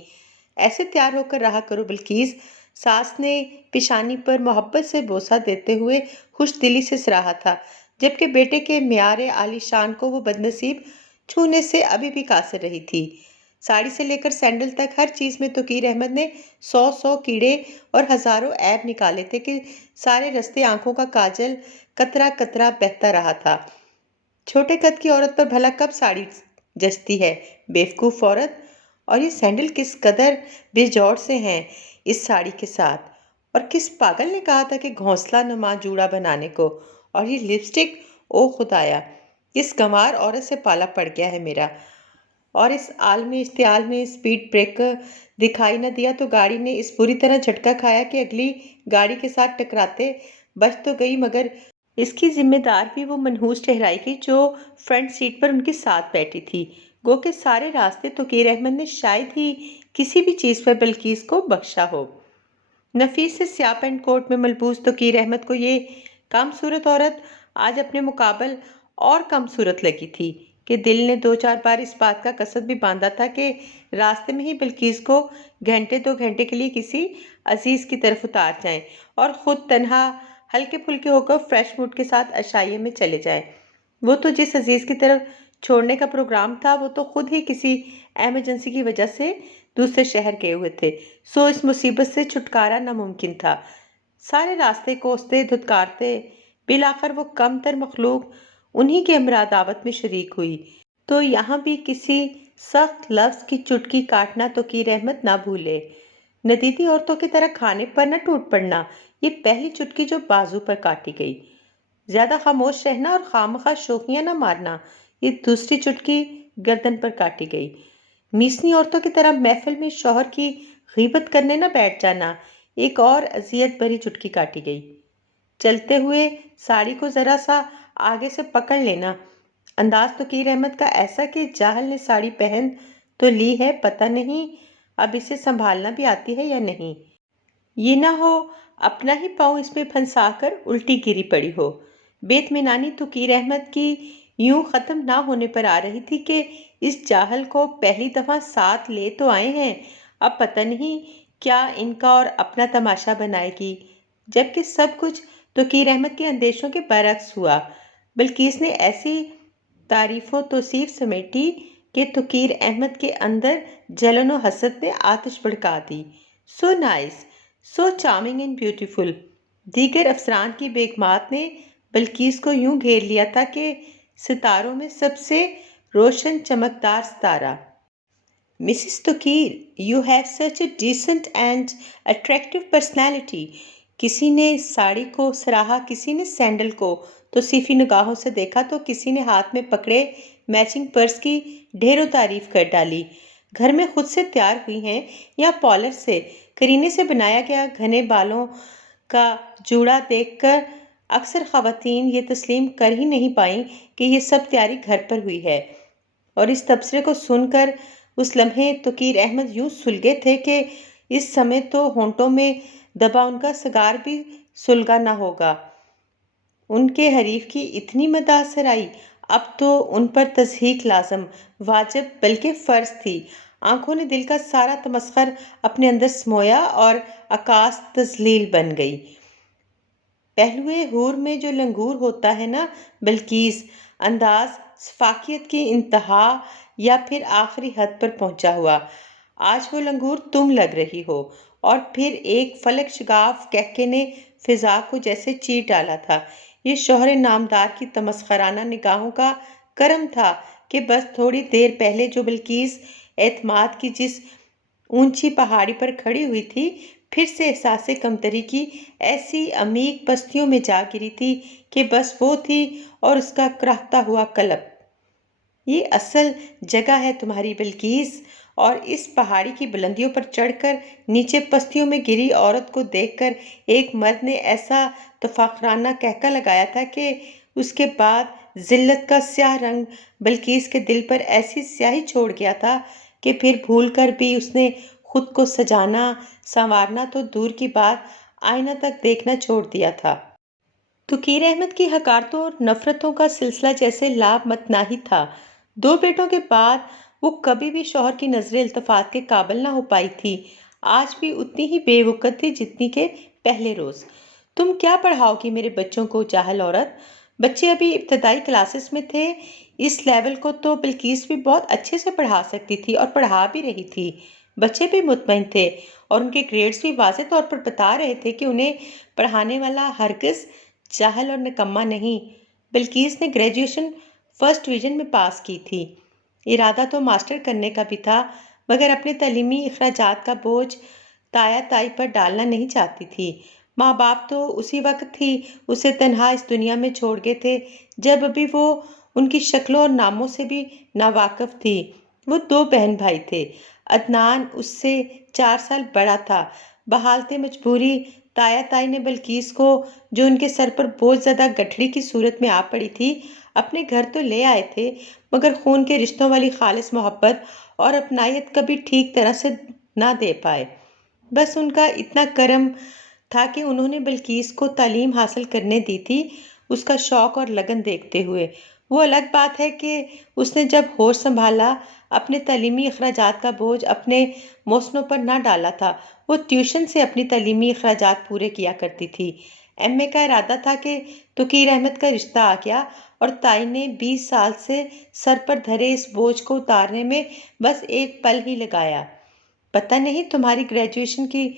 ایسے تیار ہو کر رہا کرو بلقیس۔ ساس نے پیشانی پر محبت سے بوسہ دیتے ہوئے خوش دلی سے سراہا تھا، جبکہ بیٹے کے معیار عالی شان کو وہ بد نصیب چھونے سے ابھی بھی قاصر رہی تھی۔ ساڑی سے لے کر سینڈل تک ہر چیز میں توقیر احمد نے 100 کیڑے اور ہزاروں عیب نکالے تھے کہ سارے رستے آنکھوں کا کاجل قطرہ قطرہ بہتا رہا تھا۔ چھوٹے قد کی عورت پر بھلا کب ساڑی جچتی ہے، بیوقوف عورت! اور یہ سینڈل کس قدر بے جوڑ سے ہیں اس ساڑی کے ساتھ، اور کس پاگل نے کہا تھا کہ گھونسلہ نما جوڑا بنانے کو، اور یہ لپسٹک، او خدایا، کس گنوار عورت سے پالا پڑ گیا ہے میرا۔ اور اس عالمی اشتعال میں سپیڈ بریکر دکھائی نہ دیا تو گاڑی نے اس بری طرح جھٹکا کھایا کہ اگلی گاڑی کے ساتھ ٹکراتے بچ تو گئی، مگر اس کی ذمہ دار بھی وہ منحوس ٹھہرائی گئی جو فرنٹ سیٹ پر ان کے ساتھ بیٹھی تھی۔ گو کہ سارے راستے توقیر احمد نے شاید ہی کسی بھی چیز پر بلقیس کو بخشا ہو۔ نفیس سے سیاہ پینٹ کوٹ میں ملبوس توقیر احمد کو یہ کم صورت عورت آج اپنے مقابل اور کم صورت لگی تھی کہ دل نے 2-4 بار اس بات کا قصد بھی باندھا تھا کہ راستے میں ہی بلقیس کو گھنٹے 2 گھنٹے کے لیے کسی عزیز کی طرف اتار جائیں اور خود تنہا ہلکے پھلکے ہو کر فریش موڈ کے ساتھ عشائیے میں چلے جائیں۔ وہ تو جس عزیز کی طرف چھوڑنے کا پروگرام تھا وہ تو خود ہی کسی ایمرجنسی کی وجہ سے دوسرے شہر گئے ہوئے تھے، سو اس مصیبت سے چھٹکارا ناممکن تھا۔ سارے راستے کوستے دھتکارتے بالآخر وہ کم تر مخلوق انہی کے ہمراہ دعوت میں شریک ہوئی۔ تو یہاں بھی کسی سخت لفظ کی چٹکی کاٹنا توقیر احمد نہ بھولے۔ ندیدی عورتوں کی طرح کھانے پر نہ ٹوٹ پڑنا، یہ پہلی چٹکی جو بازو پر کاٹی گئی۔ زیادہ خاموش رہنا اور خواہ شوخیاں نہ مارنا، یہ دوسری چٹکی گردن پر کاٹی گئی۔ میسنی عورتوں کی طرح محفل میں شوہر کی غیبت کرنے نہ بیٹھ جانا، ایک اور اذیت بھری چٹکی کاٹی گئی۔ چلتے ہوئے ساڑی کو ذرا سا آگے سے پکڑ لینا، انداز توقیر احمد کا ایسا کہ جاہل نے ساڑی پہن تو لی ہے، پتہ نہیں اب اسے سنبھالنا بھی آتی ہے یا نہیں۔ یہ نہ ہو اپنا ہی پاؤں اس میں پھنسا کر الٹی گری پڑی ہو۔ بے اطمینانی توقیر احمد کی یوں ختم نہ ہونے پر آ رہی تھی کہ اس جاہل کو پہلی دفعہ ساتھ لے تو آئے ہیں، اب پتہ نہیں کیا ان کا اور اپنا تماشا بنائے گی، جبکہ سب کچھ توقیر احمد کے اندیشوں کے برعکس ہوا۔ بلقیس نے ایسی تعریف و توصیف سمیٹی کہ توقیر احمد کے اندر جلن و حسد نے آتش بھڑکا دی۔ So nice, so charming and beautiful. دیگر افسران کی بیگمات نے بلقیس کو یوں گھیر لیا تھا کہ ستاروں میں سب سے روشن چمکدار ستارہ۔ Mrs Tauqeer, you have such a decent and attractive personality. کسی نے ساڑی کو سراہا، کسی نے سینڈل کو توصیفی نگاہوں سے دیکھا تو کسی نے ہاتھ میں پکڑے میچنگ پرس کی ڈھیروں تعریف کر ڈالی۔ گھر میں خود سے تیار ہوئی ہیں یا پارلر سے، کرینے سے بنایا گیا گھنے بالوں کا جوڑا دیکھ کر اکثر خواتین یہ تسلیم کر ہی نہیں پائیں کہ یہ سب تیاری گھر پر ہوئی ہے، اور اس تبصرے کو سن کر اس لمحے توقیر احمد یوں سلگے تھے کہ اس سمے تو ہونٹوں میں دبا ان کا سگار بھی سلگا نہ ہوگا۔ ان کے حریف کی اتنی مداح سرائی، اب تو ان پر تضحیک لازم، واجب بلکہ فرض تھی۔ آنکھوں نے دل کا سارا تمسخر اپنے اندر سمویا اور عکاس تذلیل بن گئی۔ پہلوئے حور میں جو لنگور ہوتا ہے نا بلقیس، انداز سفاکیت کی انتہا یا پھر آخری حد پر پہنچا ہوا، آج وہ لنگور تم لگ رہی ہو۔ اور پھر ایک فلک شگاف کہکے نے فضا کو جیسے چیر ڈالا تھا۔ یہ شوہر نامدار کی تمسخرانہ نگاہوں کا کرم تھا کہ بس تھوڑی دیر پہلے جو بلقیس اعتماد کی جس اونچی پہاڑی پر کھڑی ہوئی تھی، پھر سے احساس کمتری کی ایسی عمیق پستیوں میں جا گری تھی کہ بس وہ تھی اور اس کا کراہتا ہوا قلب۔ یہ اصل جگہ ہے تمہاری بلقیس۔ اور اس پہاڑی کی بلندیوں پر چڑھ کر نیچے پستیوں میں گری عورت کو دیکھ کر ایک مرد نے ایسا تفاخرانہ قہقہ لگایا تھا کہ اس کے بعد ذلت کا سیاہ رنگ بلقیس کے دل پر ایسی سیاہی چھوڑ گیا تھا کہ پھر بھول کر بھی اس نے خود کو سجانا سنوارنا تو دور کی بات، آئینہ تک دیکھنا چھوڑ دیا تھا۔ توقیر احمد کی حقارتوں اور نفرتوں کا سلسلہ جیسے لاب متناہی تھا۔ 2 بیٹوں کے بعد وہ کبھی بھی شوہر کی نظر التفات کے قابل نہ ہو پائی تھی۔ آج بھی اتنی ہی بے وقت تھی جتنی کہ پہلے روز۔ تم کیا پڑھاؤ گی میرے بچوں کو جاہل عورت؟ بچے ابھی ابتدائی کلاسز میں تھے۔ اس لیول کو تو بلقیس بھی بہت اچھے سے پڑھا سکتی تھی اور پڑھا بھی رہی تھی۔ بچے بھی مطمئن تھے اور ان کے گریڈز بھی واضح طور پر بتا رہے تھے کہ انہیں پڑھانے والا ہرگز جاہل اور نکما نہیں۔ بلقیس نے گریجویشن فرسٹ ڈویژن میں پاس کی تھی۔ ارادہ تو ماسٹر کرنے کا بھی تھا، مگر اپنے تعلیمی اخراجات کا بوجھ تایا تائی پر ڈالنا نہیں چاہتی تھی۔ ماں باپ تو اسی وقت ہی اسے تنہا اس دنیا میں چھوڑ گئے تھے جب ابھی وہ ان کی شکلوں اور ناموں سے بھی ناواقف تھی۔ وہ 2 بہن بھائی تھے۔ عدنان اس سے 4 سال بڑا تھا۔ بحالت مجبوری تایا تائی نے بلقیس کو، جو ان کے سر پر بوجھ زدہ گٹھڑی کی صورت میں آ پڑی تھی، اپنے گھر تو لے آئے تھے، مگر خون کے رشتوں والی خالص محبت اور اپنائیت کبھی ٹھیک طرح سے نہ دے پائے۔ بس ان کا اتنا کرم تھا کہ انہوں نے بلقیس کو تعلیم حاصل کرنے دی تھی، اس کا شوق اور لگن دیکھتے ہوئے۔ وہ الگ بات ہے کہ اس نے جب ہوش سنبھالا اپنے تعلیمی اخراجات کا بوجھ اپنے محسنوں پر نہ ڈالا تھا۔ وہ ٹیوشن سے اپنی تعلیمی اخراجات پورے کیا کرتی تھی۔ ایم اے کا ارادہ تھا کہ توقیر احمد کا رشتہ آ گیا اور تائی نے 20 سال سے سر پر دھرے اس بوجھ کو اتارنے میں بس ایک پل ہی لگایا۔ پتہ نہیں تمہاری گریجویشن کی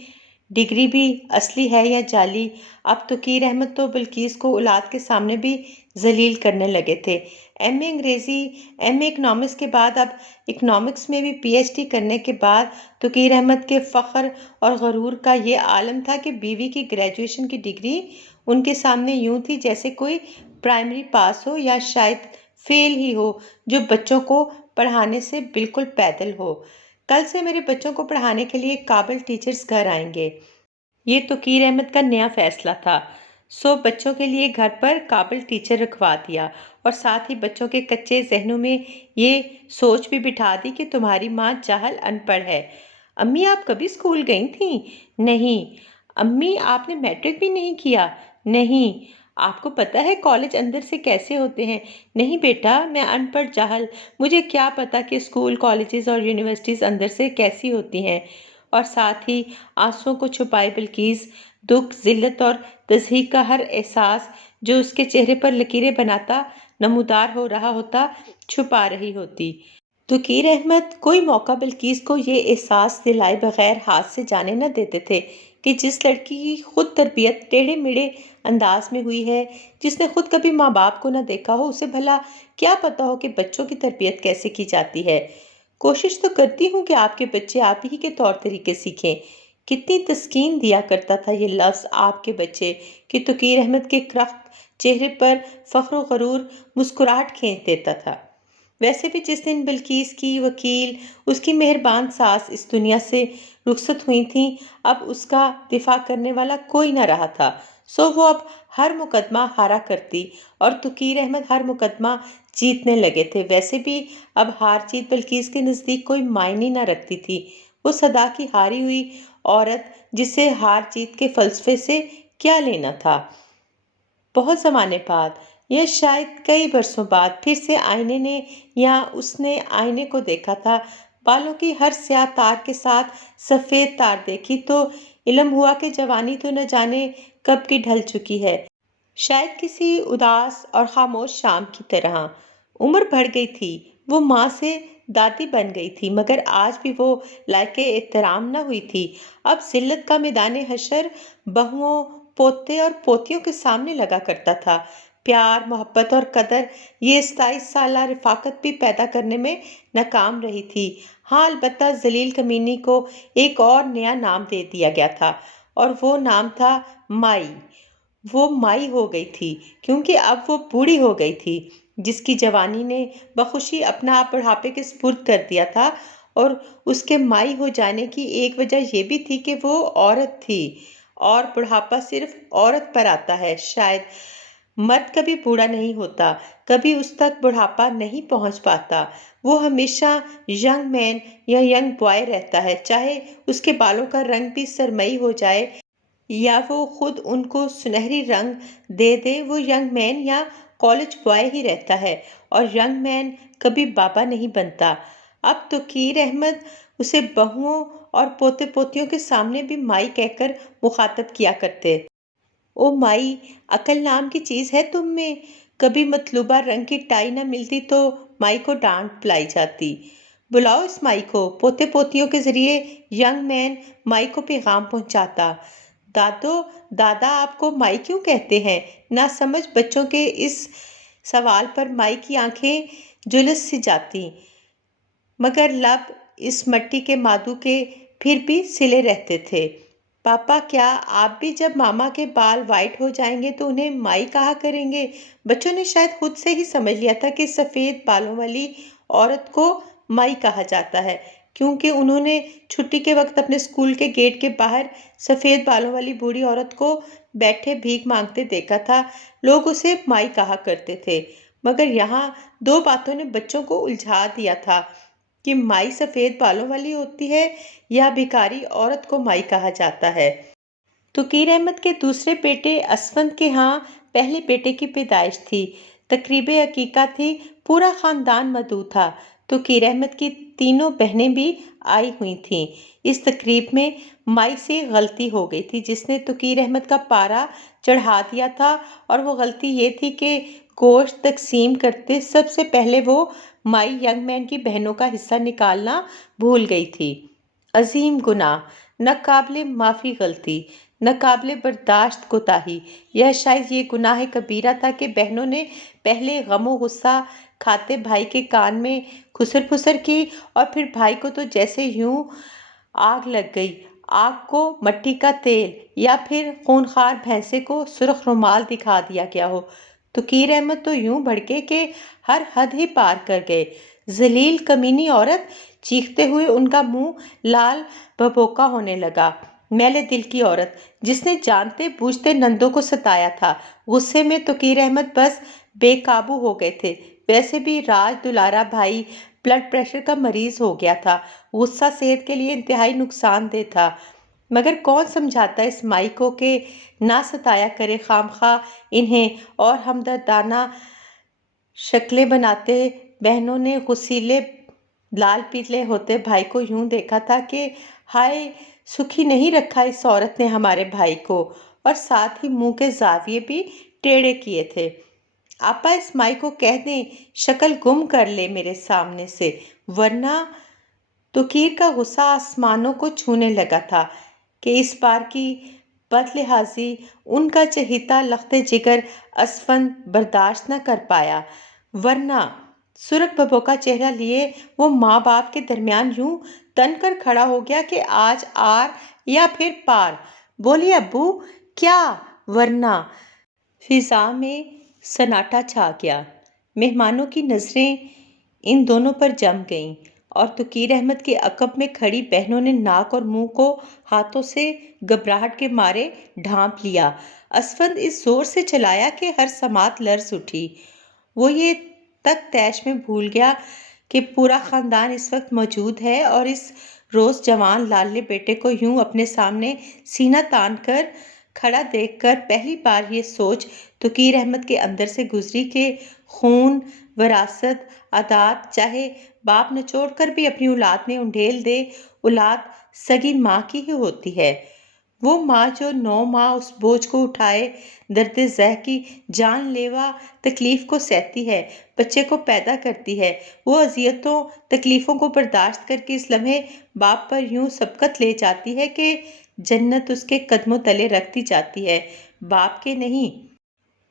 ڈگری بھی اصلی ہے یا جعلی۔ اب توقیر احمد تو بلقیس کو اولاد کے سامنے بھی ذلیل کرنے لگے تھے۔ ایم اے انگریزی، ایم اے اکنامکس کے بعد اب اکنامکس میں بھی پی ایچ ڈی کرنے کے بعد توقیر احمد کے فخر اور غرور کا یہ عالم تھا کہ بیوی کی گریجویشن کی ڈگری ان کے سامنے یوں تھی جیسے کوئی پرائمری پاس ہو یا شاید فیل ہی ہو جو بچوں کو پڑھانے سے بالکل پیدل ہو۔ کل سے میرے بچوں کو پڑھانے کے لیے قابل ٹیچرز گھر آئیں گے، یہ توقیر احمد کا نیا فیصلہ تھا۔ سو بچوں کے لیے گھر پر قابل ٹیچر رکھوا دیا اور ساتھ ہی بچوں کے کچے ذہنوں میں یہ سوچ بھی بٹھا دی کہ تمہاری ماں جاہل ان پڑھ ہے۔ امی آپ کبھی اسکول گئی تھیں؟ نہیں۔ امی آپ نے میٹرک بھی نہیں کیا؟ نہیں۔ آپ کو پتہ ہے کالج اندر سے کیسے ہوتے ہیں؟ نہیں بیٹا، میں ان پڑھ جاہل، مجھے کیا پتہ کہ اسکول، کالجز اور یونیورسٹیز اندر سے کیسی ہوتی ہیں۔ اور ساتھ ہی آنسوؤں کو چھپائے بلقیس دکھ، ذلت اور تضحیک کا ہر احساس جو اس کے چہرے پر لکیریں بناتا نمودار ہو رہا ہوتا چھپا رہی ہوتی۔ توقیر احمد کوئی موقع بلقیس کو یہ احساس دلائے بغیر ہاتھ سے جانے نہ دیتے تھے کہ جس لڑکی کی خود تربیت ٹیڑھے میڑھے انداز میں ہوئی ہے، جس نے خود کبھی ماں باپ کو نہ دیکھا ہو، اسے بھلا کیا پتہ ہو کہ بچوں کی تربیت کیسے کی جاتی ہے۔ کوشش تو کرتی ہوں کہ آپ کے بچے آپ ہی کے طور طریقے سیکھیں۔ کتنی تسکین دیا کرتا تھا یہ لفظ آپ کے بچے کہ توقیر احمد کے کرخت چہرے پر فخر و غرور مسکراہٹ کھینچ دیتا تھا۔ ویسے بھی جس دن بلقیس کی وکیل، اس کی مہربان ساس اس دنیا سے رخصت ہوئی تھیں، اب اس کا دفاع کرنے والا کوئی نہ رہا تھا۔ سو وہ اب ہر مقدمہ ہارا کرتی اور توقیر احمد ہر مقدمہ جیتنے لگے تھے۔ ویسے بھی اب ہار جیت بلقیس کے نزدیک کوئی معنی نہ رکھتی تھی۔ وہ صدا کی ہاری ہوئی عورت جسے ہار جیت کے فلسفے سے کیا لینا تھا۔ بہت زمانے بعد یا شاید کئی برسوں بعد پھر سے آئینے نے یا اس نے آئینے کو دیکھا تھا۔ بالوں کی ہر سیاہ تار کے ساتھ سفید تار دیکھی تو علم ہوا کہ جوانی تو نہ جانے کب کی ڈھل چکی ہے، شاید کسی اداس اور خاموش شام کی طرح۔ عمر بڑھ گئی تھی، وہ ماں سے دادی بن گئی تھی، مگر آج بھی وہ لائق احترام نہ ہوئی تھی۔ اب ذلت کا میدان حشر بہوؤں، پوتے اور پوتیوں کے سامنے لگا کرتا تھا۔ پیار، محبت اور قدر یہ 27 سالہ رفاقت بھی پیدا کرنے میں ناکام رہی تھی۔ ہاں، البتہ ذلیل کمینی کو ایک اور نیا نام دے دیا گیا تھا اور وہ نام تھا مائی۔ وہ مائی ہو گئی تھی کیونکہ اب وہ بوڑھی ہو گئی تھی، جس کی جوانی نے بخوشی اپنا آپ بڑھاپے کے سپرد کر دیا تھا۔ اور اس کے مائی ہو جانے کی ایک وجہ یہ بھی تھی کہ وہ عورت تھی، اور بڑھاپا صرف عورت پر آتا ہے۔ شاید مرد کبھی بوڑھا نہیں ہوتا، کبھی اس تک بڑھاپا نہیں پہنچ پاتا۔ وہ ہمیشہ ینگ مین یا ینگ بوائے رہتا ہے، چاہے اس کے بالوں کا رنگ بھی سرمئی ہو جائے یا وہ خود ان کو سنہری رنگ دے دے، وہ ینگ مین یا کالج بوائے ہی رہتا ہے، اور ینگ مین کبھی بابا نہیں بنتا۔ اب توقیر احمد اسے بہوؤں اور پوتے پوتیوں کے سامنے بھی مائی کہہ کر مخاطب کیا کرتے۔ او مائی، عقل نام کی چیز ہے تم میں؟ کبھی مطلوبہ رنگ کی ٹائی نہ ملتی تو مائی کو ڈانٹ پلائی جاتی۔ بلاؤ اس مائی کو۔ پوتے پوتیوں کے ذریعے ینگ مین مائی کو پیغام پہنچاتا۔ دادو، دادا آپ کو مائی کیوں کہتے ہیں؟ ناسمجھ بچوں کے اس سوال پر مائی کی آنکھیں جھلس سی جاتی، مگر لب اس مٹی کے مادو کے پھر بھی سلے رہتے تھے۔ پاپا، کیا آپ بھی جب ماما کے بال وائٹ ہو جائیں گے تو انہیں مائی کہا کریں گے؟ بچوں نے شاید خود سے ہی سمجھ لیا تھا کہ سفید بالوں والی عورت کو مائی کہا جاتا ہے، کیونکہ انہوں نے چھٹی کے وقت اپنے اسکول کے گیٹ کے باہر سفید بالوں والی بوڑھی عورت کو بیٹھے بھیک مانگتے دیکھا تھا۔ لوگ اسے مائی کہا کرتے تھے، مگر یہاں دو باتوں نے بچوں کو الجھا دیا تھا کہ مائی سفید بالوں والی ہوتی ہے یا بھکاری عورت کو مائی کہا جاتا ہے۔ توقیر احمد کے دوسرے بیٹے اسفند کے ہاں پہلے بیٹے کی پیدائش تھی۔ تقریب عقیقہ تھی، پورا خاندان مدعو تھا۔ توقیر احمد کی تینوں بہنیں بھی آئی ہوئی تھیں۔ اس تقریب میں مائی سے غلطی ہو گئی تھی جس نے توقیر احمد کا پارا چڑھا دیا تھا، اور وہ غلطی یہ تھی کہ گوشت تقسیم کرتے سب سے پہلے وہ مائی ینگ مین کی بہنوں کا حصہ نکالنا بھول گئی تھی۔ عظیم گناہ، ناقابل معافی غلطی، ناقابل برداشت کوتاہی۔ یہ شاید یہ گناہ کبیرہ تھا کہ بہنوں نے پہلے غم و غصہ کھاتے بھائی کے کان میں کھسر پھسر کی، اور پھر بھائی کو تو جیسے یوں آگ لگ گئی، آگ کو مٹی کا تیل، یا پھر خونخوار بھینسے کو سرخ رومال دکھا دیا گیا ہو۔ توقیر احمد تو یوں بھڑکے کہ ہر حد ہی پار کر گئے۔ ذلیل کمینی عورت! چیختے ہوئے ان کا منہ لال بھبوکا ہونے لگا۔ میلے دل کی عورت، جس نے جانتے بوجھتے نندوں کو ستایا تھا۔ غصے میں توقیر احمد بس بے قابو ہو گئے تھے۔ ویسے بھی راج دلارا بھائی بلڈ پریشر کا مریض ہو گیا تھا۔ غصہ صحت کے لیے انتہائی نقصان دہ تھا، مگر کون سمجھاتا اس مائی کو کہ نہ ستایا کرے خواہ انہیں، اور ہمدردانہ شکلیں بناتے بہنوں نے غصیلے لال پیلے ہوتے بھائی کو یوں دیکھا تھا کہ ہائے، سکھی نہیں رکھا اس عورت نے ہمارے بھائی کو، اور ساتھ ہی منہ کے زاویے بھی ٹیڑھے کیے تھے۔ آپا اس مائی کو کہہ دیں شکل گم کر لے میرے سامنے سے، ورنہ… توقیر کا غصہ آسمانوں کو چھونے لگا تھا کہ اس بار کی بد لحاظی ان کا چہیتا لخت جگر اسفند برداشت نہ کر پایا، ورنہ… سرخ بھبوکا چہرہ لیے وہ ماں باپ کے درمیان یوں تن کر کھڑا ہو گیا کہ آج آر یا پھر پار۔ بولی ابو کیا؟ ورنہ… فضا میں سناٹا چھا گیا۔ مہمانوں کی نظریں ان دونوں پر جم گئیں، اور توقیر احمد کے عقب میں کھڑی بہنوں نے ناک اور منہ کو ہاتھوں سے گھبراہٹ کے مارے ڈھانپ لیا۔ اسفند اس زور سے چلایا کہ ہر سماعت لرز اٹھی۔ وہ یہ تک تیش میں بھول گیا کہ پورا خاندان اس وقت موجود ہے، اور اس روز جوان لاڈلے بیٹے کو یوں اپنے سامنے سینہ تان کر کھڑا دیکھ کر پہلی بار یہ سوچ توقیر احمد کے اندر سے گزری کہ خون، وراثت، عادات چاہے باپ نچوڑ کر بھی اپنی اولاد میں انڈھیل دے، اولاد سگی ماں کی ہی ہوتی ہے۔ وہ ماں جو 9 ماہ اس بوجھ کو اٹھائے درد زہ کی جان لیوا تکلیف کو سہتی ہے، بچے کو پیدا کرتی ہے، وہ اذیتوں تکلیفوں کو برداشت کر کے اس لمحے باپ پر یوں سبقت لے جاتی ہے کہ جنت اس کے قدموں تلے رکھ دی جاتی ہے، باپ کے نہیں۔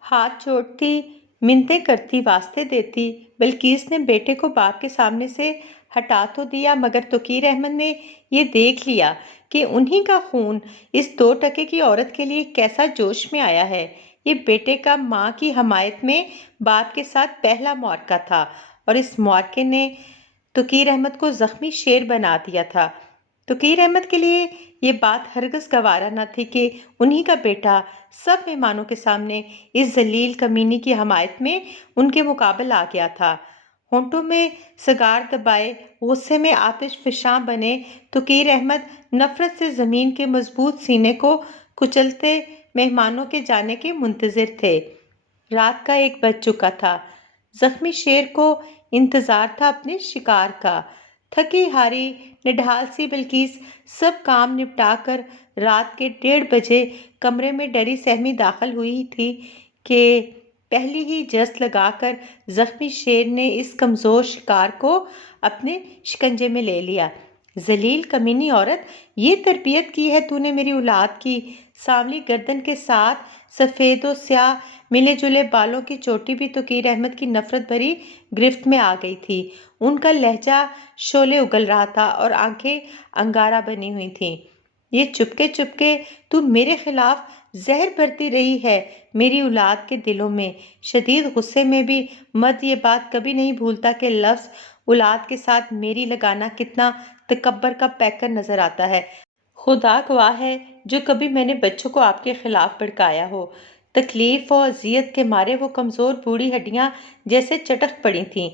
ہاتھ جوڑتی، منتیں کرتی، واسطے دیتی بلقیس نے بیٹے کو باپ کے سامنے سے ہٹا تو دیا، مگر توقیر احمد نے یہ دیکھ لیا کہ انہی کا خون اس 2 ٹکے کی عورت کے لیے کیسا جوش میں آیا ہے۔ یہ بیٹے کا ماں کی حمایت میں باپ کے ساتھ پہلا معرکہ تھا، اور اس معرکے نے توقیر احمد کو زخمی شیر بنا دیا تھا۔ توقیر احمد کے لیے یہ بات ہرگز گوارا نہ تھی کہ انہی کا بیٹا سب مہمانوں کے سامنے اس ذلیل کمینی کی حمایت میں ان کے مقابل آ گیا تھا۔ ہونٹوں میں سگار دبائے، غصے میں آتش فشاں بنے توقیر احمد نفرت سے زمین کے مضبوط سینے کو کچلتے مہمانوں کے جانے کے منتظر تھے۔ رات کا 1 بج چکا تھا۔ زخمی شیر کو انتظار تھا اپنے شکار کا۔ تھکی ہاری نڈھال سی بلقیس سب کام نپٹا کر رات کے 1:30 بجے کمرے میں ڈری سہمی داخل ہوئی تھی کہ پہلی ہی جست لگا کر زخمی شیر نے اس کمزور شکار کو اپنے شکنجے میں لے لیا۔ ذلیل کمینی عورت! یہ تربیت کی ہے تو نے میری اولاد کی! سانولی گردن کے ساتھ سفید و سیاہ ملے جلے بالوں کی چوٹی بھی توقیر احمد کی نفرت بھری گرفت میں آ گئی تھی۔ ان کا لہجہ شعلے اگل رہا تھا اور آنکھیں انگارہ بنی ہوئی تھیں۔ یہ چپکے چپکے تو میرے خلاف زہر بھرتی رہی ہے میری اولاد کے دلوں میں۔ شدید غصے میں بھی مرد یہ بات کبھی نہیں بھولتا کہ لفظ اولاد کے ساتھ میری لگانا کتنا تکبر کا پیکر نظر آتا ہے۔ خدا گواہ ہے جو کبھی میں نے بچوں کو آپ کے خلاف بھڑکایا ہو۔ تکلیف و اذیت کے مارے وہ کمزور بوڑھی ہڈیاں جیسے چٹک پڑی تھیں۔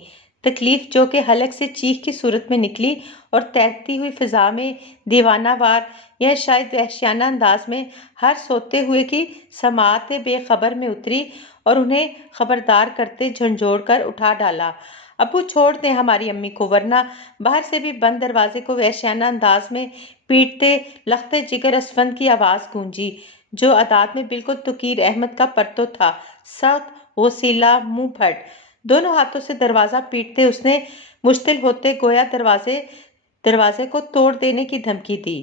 تکلیف جو کہ حلق سے چیخ کی صورت میں نکلی اور تیرتی ہوئی فضا میں دیوانہ وار یا شاید وحشیانہ انداز میں ہر سوتے ہوئے کی سماعت بے خبر میں اتری اور انہیں خبردار کرتے جھنجھوڑ کر اٹھا ڈالا۔ ابو چھوڑ دیں ہماری امی کو، ورنہ… باہر سے بھی بند دروازے کو وحشیانہ انداز میں پیٹتے لخت جگر اسفند کی آواز گونجی، جو عادات میں بالکل توقیر احمد کا پرتو تھا۔ سخت، غصیلا، منہ پھٹ۔ دونوں ہاتھوں سے دروازہ پیٹتے اس نے مشتعل ہوتے گویا دروازے کو توڑ دینے کی دھمکی دی۔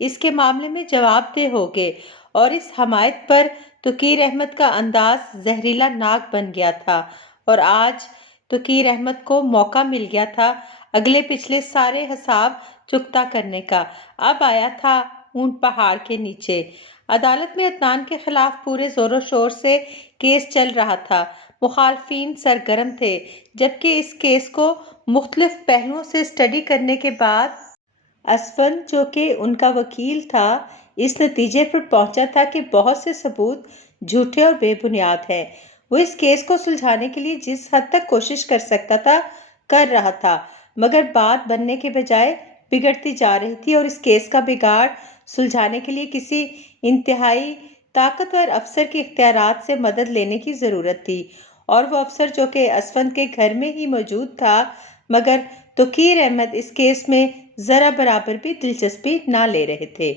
اس کے معاملے میں جواب دہ ہو گئے اور اس حمایت پر توقیر احمد کا انداز زہریلا ناک بن گیا تھا۔ اور آج توقیر احمد کو موقع مل گیا تھا اگلے پچھلے سارے حساب چکتا کرنے کا۔ اب آیا تھا اونٹ پہاڑ کے نیچے۔ عدالت میں عدنان کے خلاف پورے زور و شور سے کیس چل رہا تھا۔ مخالفین سرگرم تھے، جبکہ اس کیس کو مختلف پہلوؤں سے اسٹڈی کرنے کے بعد اسفند، جو کہ ان کا وکیل تھا، اس نتیجے پر پہنچا تھا کہ بہت سے ثبوت جھوٹے اور بے بنیاد ہیں۔ وہ اس کیس کو سلجھانے کے لیے جس حد تک کوشش کر سکتا تھا کر رہا تھا، مگر بات بننے کے بجائے بگڑتی جا رہی تھی اور اس کیس کا بگاڑ سلجھانے کے لیے کسی انتہائی طاقتور افسر کے اختیارات سے مدد لینے کی ضرورت تھی، اور وہ افسر جو کہ اسفند کے گھر میں ہی موجود تھا، مگر توقیر احمد اس کیس میں ذرا برابر بھی دلچسپی نہ لے رہے تھے۔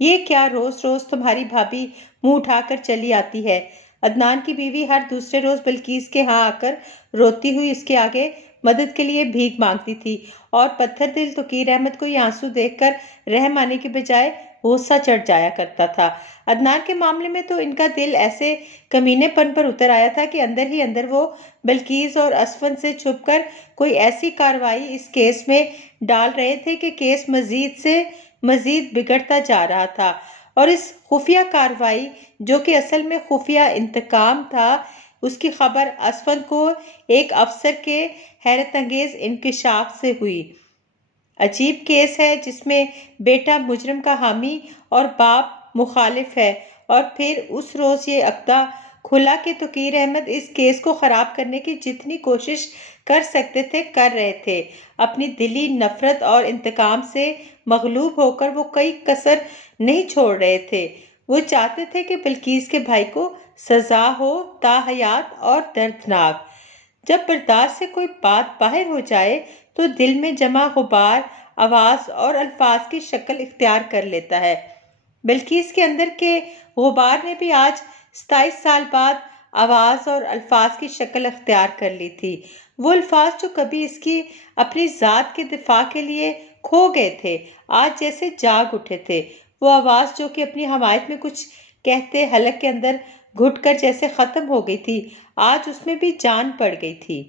یہ کیا روز روز تمہاری بھابھی منہ اٹھا کر چلی آتی ہے؟ عدنان کی بیوی ہر دوسرے روز بلقیس کے ہاں آ کر روتی ہوئی اس کے آگے مدد کے لیے بھیک مانگتی تھی، اور پتھر دل توقیر احمد کو یہ آنسو دیکھ کر رحم آنے کے بجائے غصہ چڑھ جایا کرتا تھا۔ عدنان کے معاملے میں تو ان کا دل ایسے کمینے پن پر اتر آیا تھا کہ اندر ہی اندر وہ بلقیس اور اسفند سے چھپ کر کوئی ایسی کارروائی اس کیس میں ڈال رہے تھے کہ کیس مزید سے مزید بگڑتا جا رہا تھا، اور اس خفیہ کارروائی جو کہ اصل میں خفیہ انتقام تھا، اس کی خبر اسفند کو ایک افسر کے حیرت انگیز انکشاف سے ہوئی۔ عجیب کیس ہے جس میں بیٹا مجرم کا حامی اور باپ مخالف ہے، اور پھر اس روز یہ عقدہ کھلا کہ توقیر احمد اس کیس کو خراب کرنے کی جتنی کوشش کر سکتے تھے کر رہے تھے۔ اپنی دلی نفرت اور انتقام سے مغلوب ہو کر وہ کوئی کسر نہیں چھوڑ رہے تھے۔ وہ چاہتے تھے کہ بلقیس کے بھائی کو سزا ہو، تاحیات اور دردناک۔ جب برداشت سے کوئی بات باہر ہو جائے تو دل میں جمع غبار آواز اور الفاظ کی شکل اختیار کر لیتا ہے۔ بلقیس کے اندر کے غبار نے بھی آج 27 سال بعد آواز اور الفاظ کی شکل اختیار کر لی تھی۔ وہ الفاظ جو کبھی اس کی اپنی ذات کے دفاع کے لیے کھو گئے تھے، آج جیسے جاگ اٹھے تھے۔ وہ آواز جو کہ اپنی حمایت میں کچھ کہتے حلق کے اندر گھٹ کر جیسے ختم ہو گئی تھی، آج اس میں بھی جان پڑ گئی تھی۔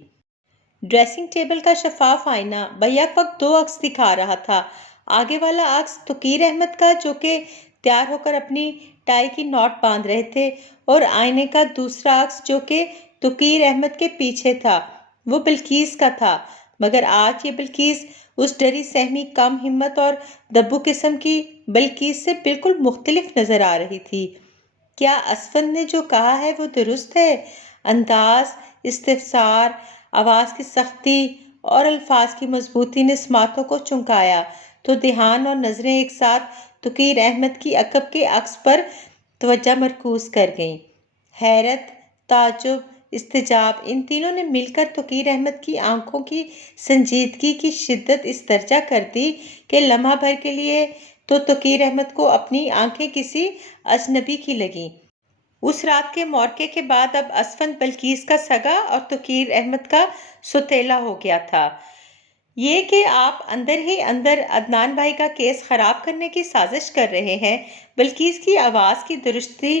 ڈریسنگ ٹیبل کا شفاف آئینہ بیک وقت دو عکس دکھا رہا تھا۔ آگے والا عکس توقیر احمد کا، جو کہ تیار ہو کر اپنی ٹائی کی نوٹ باندھ رہے تھے، اور آئینے کا دوسرا عکس جو کہ توقیر احمد کے پیچھے تھا، وہ بلقیس کا تھا۔ مگر آج یہ بلقیس اس ڈری سہمی کم ہمت اور دبو قسم کی بلقیس سے بالکل مختلف نظر آ رہی تھی۔ کیا اسفند نے جو کہا ہے وہ درست ہے؟ انداز، استفسار، آواز کی سختی اور الفاظ کی مضبوطی نے سماعتوں کو چونکایا تو دھیان اور نظریں ایک ساتھ توقیر احمد کی عقب کے عکس پر توجہ مرکوز کر گئیں۔ حیرت، تعجب، استعجاب، ان تینوں نے مل کر توقیر احمد کی آنکھوں کی سنجیدگی کی شدت اس درجہ کر دی کہ لمحہ بھر کے لیے تو توقیر احمد کو اپنی آنکھیں کسی اجنبی کی لگیں۔ اس رات کے معرکے کے بعد اب اسفند بلقیس کا سگا اور توقیر احمد کا سوتیلا ہو گیا تھا۔ یہ کہ آپ اندر ہی اندر عدنان بھائی کا کیس خراب کرنے کی سازش کر رہے ہیں۔ بلقیس کی آواز کی درستی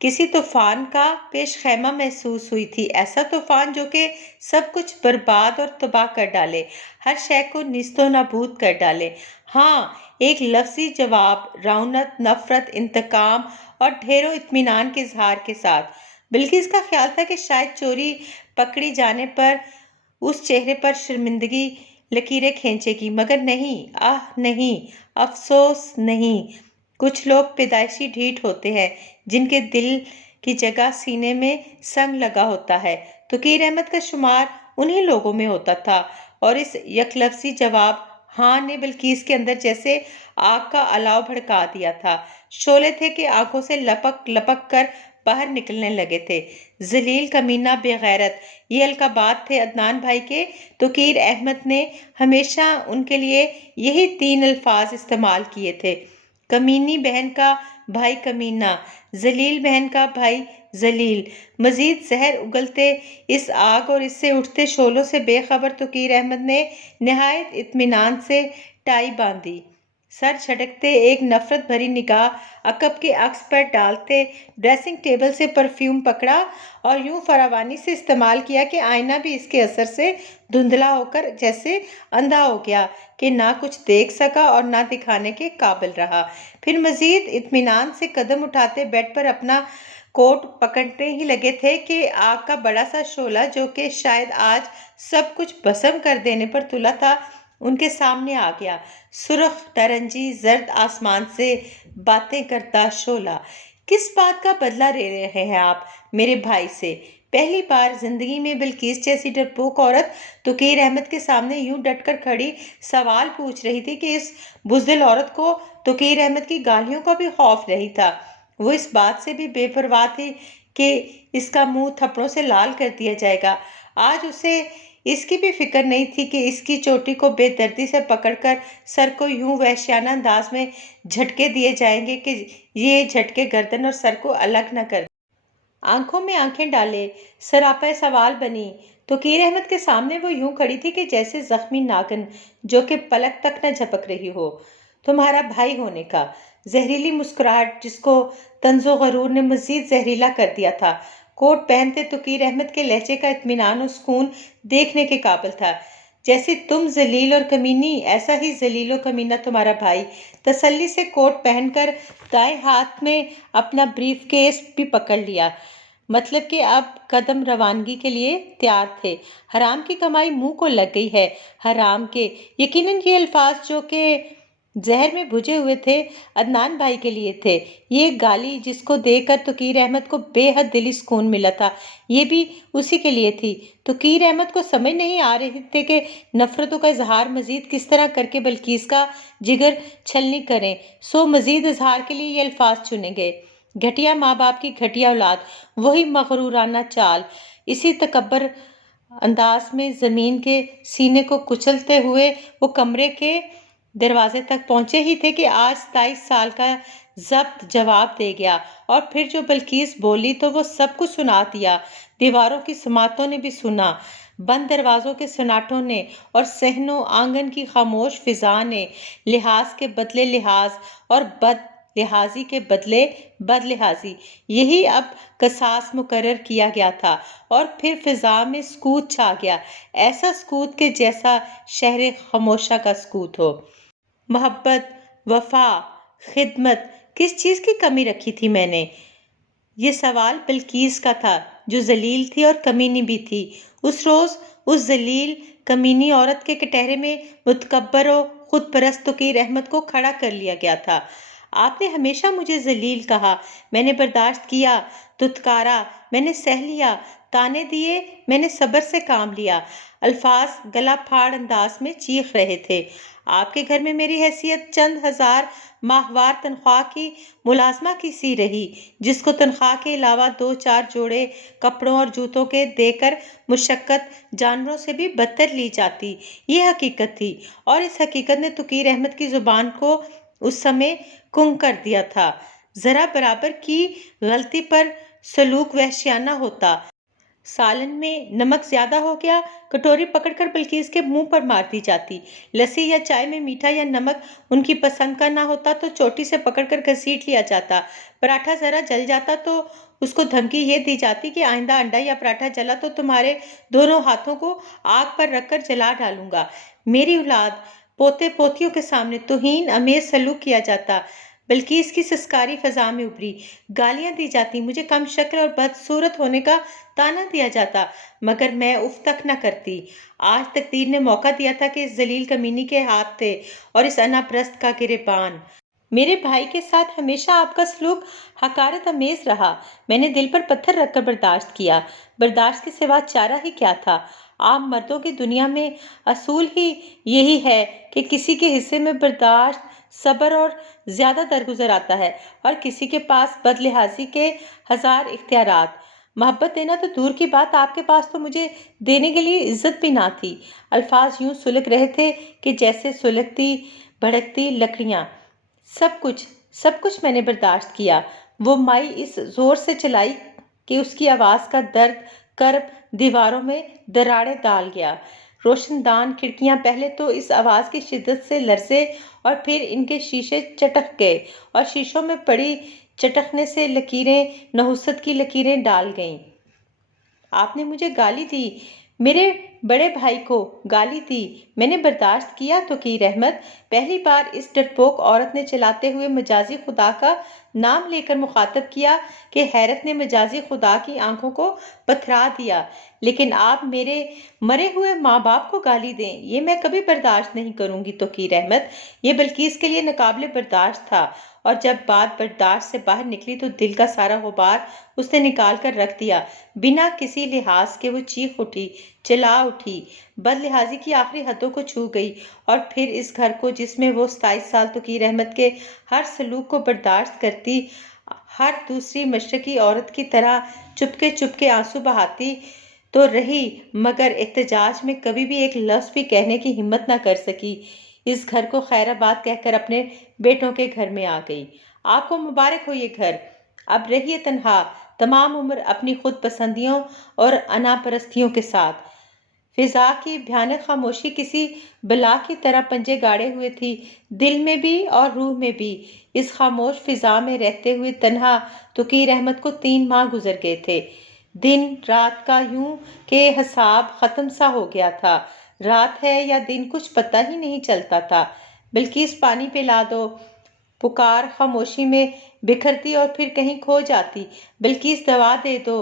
کسی طوفان کا پیش خیمہ محسوس ہوئی تھی، ایسا طوفان جو کہ سب کچھ برباد اور تباہ کر ڈالے، ہر شے کو نیست و نابود کر ڈالے۔ ہاں، ایک لفظی جواب، رعونت، نفرت، انتقام اور ڈھیروں اطمینان کے اظہار کے ساتھ۔ بلقیس کا خیال تھا کہ شاید چوری پکڑی جانے پر اس چہرے پر شرمندگی لکیریں کھینچے گی، مگر نہیں، آہ نہیں، افسوس نہیں۔ کچھ لوگ پیدائشی ڈھیٹ ہوتے ہیں جن کے دل کی جگہ سینے میں سنگ لگا ہوتا ہے۔ توقیر احمد کا شمار انہی لوگوں میں ہوتا تھا، اور اس یک لفظی جواب ہاں نے بلقیس کے اندر جیسے آگ کا الاؤ بھڑکا دیا تھا۔ شعلے تھے کہ آنکھوں سے لپک لپک کر باہر نکلنے لگے تھے۔ ذلیل، کمینہ، بے غیرت، یہ القابات تھے عدنان بھائی کے۔ توقیر احمد نے ہمیشہ ان کے لیے یہی تین الفاظ استعمال کیے تھے: کمینی بہن کا بھائی کمینہ، ذلیل بہن کا بھائی ذلیل۔ مزید زہر اگلتے اس آگ اور اس سے اٹھتے شعلوں سے بے خبر توقیر احمد نے نہایت اطمینان سے ٹائی باندھی، سر جھٹکتے ایک نفرت بھری نگاہ عقب کے عکس پر ڈالتے ڈریسنگ ٹیبل سے پرفیوم پکڑا اور یوں فراوانی سے استعمال کیا کہ آئینہ بھی اس کے اثر سے دھندلا ہو کر جیسے اندھا ہو گیا کہ نہ کچھ دیکھ سکا اور نہ دکھانے کے قابل رہا۔ پھر مزید اطمینان سے قدم اٹھاتے بیڈ پر اپنا کوٹ پکڑنے ہی لگے تھے کہ آگ کا بڑا سا شعلہ جو کہ شاید آج سب کچھ بھسم کر دینے پر تلا تھا ان کے سامنے آ گیا۔ سرخ نارنجی زرد آسمان سے باتیں کرتا شعلہ۔ کس بات کا بدلہ لے رہے ہیں آپ میرے بھائی سے؟ پہلی بار زندگی میں بلقیس جیسی ڈرپوک عورت توقیر احمد کے سامنے یوں ڈٹ کر کھڑی سوال پوچھ رہی تھی کہ اس بزدل عورت کو توقیر احمد کی گالیوں کا بھی خوف نہیں تھا۔ وہ اس بات سے بھی بے پرواہ تھی کہ اس کا منہ تھپڑوں سے لال کر دیا جائے گا۔ آج اسے اس کی بھی فکر نہیں تھی کہ اس کی چوٹی کو بے دردی سے پکڑ کر سر کو یوں وحشیانہ انداز میں جھٹکے دیے جائیں گے کہ یہ جھٹکے گردن اور سر کو الگ نہ کر دیں۔ آنکھوں میں آنکھیں ڈالے سراپا سوال بنی توقیر احمد کے سامنے وہ یوں کھڑی تھی کہ جیسے زخمی ناگن جو کہ پلک تک نہ جھپک رہی ہو۔ تمہارا بھائی ہونے کا زہریلی مسکراہٹ جس کو طنز و غرور نے مزید زہریلا کر دیا تھا۔ کوٹ پہنتے توقیر احمد کے لہجے کا اطمینان و سکون دیکھنے کے قابل تھا۔ جیسی تم ذلیل اور کمینی ایسا ہی ذلیل و کمینہ تمہارا بھائی۔ تسلی سے کوٹ پہن کر دائیں ہاتھ میں اپنا بریف کیس بھی پکڑ لیا، مطلب کہ اب قدم روانگی کے لیے تیار تھے۔ حرام کی کمائی منہ کو لگ گئی ہے، حرام کے۔ یقیناً یہ الفاظ جو کہ زہر میں بھجے ہوئے تھے عدنان بھائی کے لیے تھے۔ یہ گالی جس کو دے کر توقیر احمد کو بے حد دلی سکون ملا تھا یہ بھی اسی کے لیے تھی۔ توقیر احمد کو سمجھ نہیں آ رہی تھی کہ نفرتوں کا اظہار مزید کس طرح کر کے بلقیس کا جگر چھلنی کریں، سو مزید اظہار کے لیے یہ الفاظ چنے گئے۔ گھٹیا ماں باپ کی گھٹیا اولاد، وہی مغرورانہ چال۔ اسی تکبر انداز میں زمین کے سینے کو کچلتے ہوئے وہ کمرے کے دروازے تک پہنچے ہی تھے کہ آج 27 سال کا ضبط جواب دے گیا، اور پھر جو بلقیس بولی تو وہ سب کچھ سنا دیا۔ دیواروں کی سماعتوں نے بھی سنا، بند دروازوں کے سناٹوں نے، اور صحن و آنگن کی خاموش فضا نے۔ لحاظ کے بدلے لحاظ اور بد لحاظی کے بدلے بد لحاظی، یہی اب قصاص مقرر کیا گیا تھا۔ اور پھر فضا میں سکوت چھا گیا، ایسا سکوت کہ جیسا شہر خاموشہ کا سکوت ہو۔ محبت، وفا، خدمت، کس چیز کی کمی رکھی تھی میں نے؟ یہ سوال بلقیس کا تھا جو ذلیل تھی اور کمینی بھی تھی۔ اس روز اس ذلیل کمینی عورت کے کٹہرے میں متکبر و خود پرست توقیر احمد کو کھڑا کر لیا گیا تھا۔ آپ نے ہمیشہ مجھے ذلیل کہا، میں نے برداشت کیا، دھتکارا، میں نے سہ لیا، تانے دیے، میں نے صبر سے کام لیا۔ الفاظ گلا پھاڑ انداز میں چیخ رہے تھے۔ آپ کے گھر میں میری حیثیت چند ہزار ماہوار تنخواہ کی ملازمہ کی سی رہی، جس کو تنخواہ کے علاوہ 2-4 جوڑے کپڑوں اور جوتوں کے دے کر مشقت جانوروں سے بھی بدتر لی جاتی۔ یہ حقیقت تھی، اور اس حقیقت نے توقیر احمد کی زبان کو اس سمے کنگ کر دیا تھا۔ ذرا برابر کی غلطی پر سلوک وحشیانہ ہوتا۔ سالن میں نمک زیادہ ہو گیا، کٹوری پکڑ کر بلقیس کے منہ پر مار دی جاتی۔ لسی یا چائے میں میٹھا یا نمک ان کی پسند کا نہ ہوتا تو چوٹی سے پکڑ کر گھسیٹ لیا جاتا۔ پراٹھا ذرا جل جاتا تو اس کو دھمکی یہ دی جاتی کہ آئندہ انڈا یا پراٹھا جلا تو تمہارے دونوں ہاتھوں کو آگ پر رکھ کر جلا ڈالوں گا۔ میری اولاد، پوتے پوتیوں کے سامنے توہین امیز سلوک کیا جاتا۔ بلقیس کی سسکاری فضا میں ابھری۔ گالیاں دی جاتی، مجھے کم شکل اور بدصورت ہونے کا طعنہ دیا جاتا، مگر میں اف تک نہ کرتی۔ آج تقدیر نے موقع دیا تھا کہ اس ذلیل کمینی کے ہاتھ تھے اور اس انا پرست کا گریبان۔ میرے بھائی کے ساتھ ہمیشہ آپ کا سلوک حقارت امیز رہا۔ میں نے دل پر پتھر رکھ کر برداشت کیا۔ برداشت کے سوا چارہ ہی کیا تھا؟ عام مردوں کی دنیا میں اصول ہی یہی ہے کہ کسی کے حصے میں برداشت، صبر اور زیادہ درگزر آتا ہے، اور کسی کے پاس بد لحاظی کے ہزار اختیارات۔ محبت دینا تو دور کی بات، آپ کے پاس تو مجھے دینے کے لیے عزت بھی نہ تھی۔ الفاظ یوں سلگ رہے تھے کہ جیسے سلگتی بھڑکتی لکڑیاں۔ سب کچھ میں نے برداشت کیا۔ وہ مائی اس زور سے چلائی کہ اس کی آواز کا درد کرب دیواروں میں دراڑیں ڈال گیا۔ روشن دان کھڑکیاں پہلے تو اس آواز کی شدت سے لرزے اور پھر ان کے شیشے چٹک گئے اور شیشوں میں پڑی چٹکنے سے لکیریں نحوست کی لکیریں ڈال گئیں۔ آپ نے مجھے گالی دی، میرے بڑے بھائی کو گالی دی، میں نے برداشت کیا۔ توقیر احمد پہلی بار اس ڈرپوک عورت نے چلاتے ہوئے مجازی خدا کا نام لے کر مخاطب کیا کہ حیرت نے مجازی خدا کی آنکھوں کو پتھرا دیا۔ لیکن آپ میرے مرے ہوئے ماں باپ کو گالی دیں، یہ میں کبھی برداشت نہیں کروں گی توقیر احمد۔ یہ بلقیس کے لیے ناقابل برداشت تھا، اور جب بات برداشت سے باہر نکلی تو دل کا سارا غبار اس نے نکال کر رکھ دیا۔ بنا کسی لحاظ کے وہ چیخ اٹھی، چلا اٹھی، بد لحاظی کی آخری حدوں کو چھو گئی، اور پھر اس گھر کو جس میں وہ 27 سال توقیر احمد کے ہر سلوک کو برداشت کرتی، ہر دوسری مشرقی عورت کی طرح چپکے آنسو بہاتی تو رہی، مگر احتجاج میں کبھی بھی ایک لفظ بھی کہنے کی ہمت نہ کر سکی، اس گھر کو خیر آباد کہہ کر اپنے بیٹوں کے گھر میں آ گئی۔ آپ کو مبارک ہو یہ گھر، اب رہیے تنہا تمام عمر اپنی خود پسندیوں اور انا پرستیوں کے ساتھ۔ فضا کی بھیانک خاموشی کسی بلا کی طرح پنجے گاڑے ہوئے تھی، دل میں بھی اور روح میں بھی۔ اس خاموش فضا میں رہتے ہوئے تنہا توقیر احمد کو 3 ماہ گزر گئے تھے۔ دن رات کا یوں کہ حساب ختم سا ہو گیا تھا، رات ہے یا دن کچھ پتہ ہی نہیں چلتا تھا۔ بلقیس پانی پلا دو، پکار خاموشی میں بکھرتی اور پھر کہیں کھو جاتی۔ بلقیس دوا دے دو،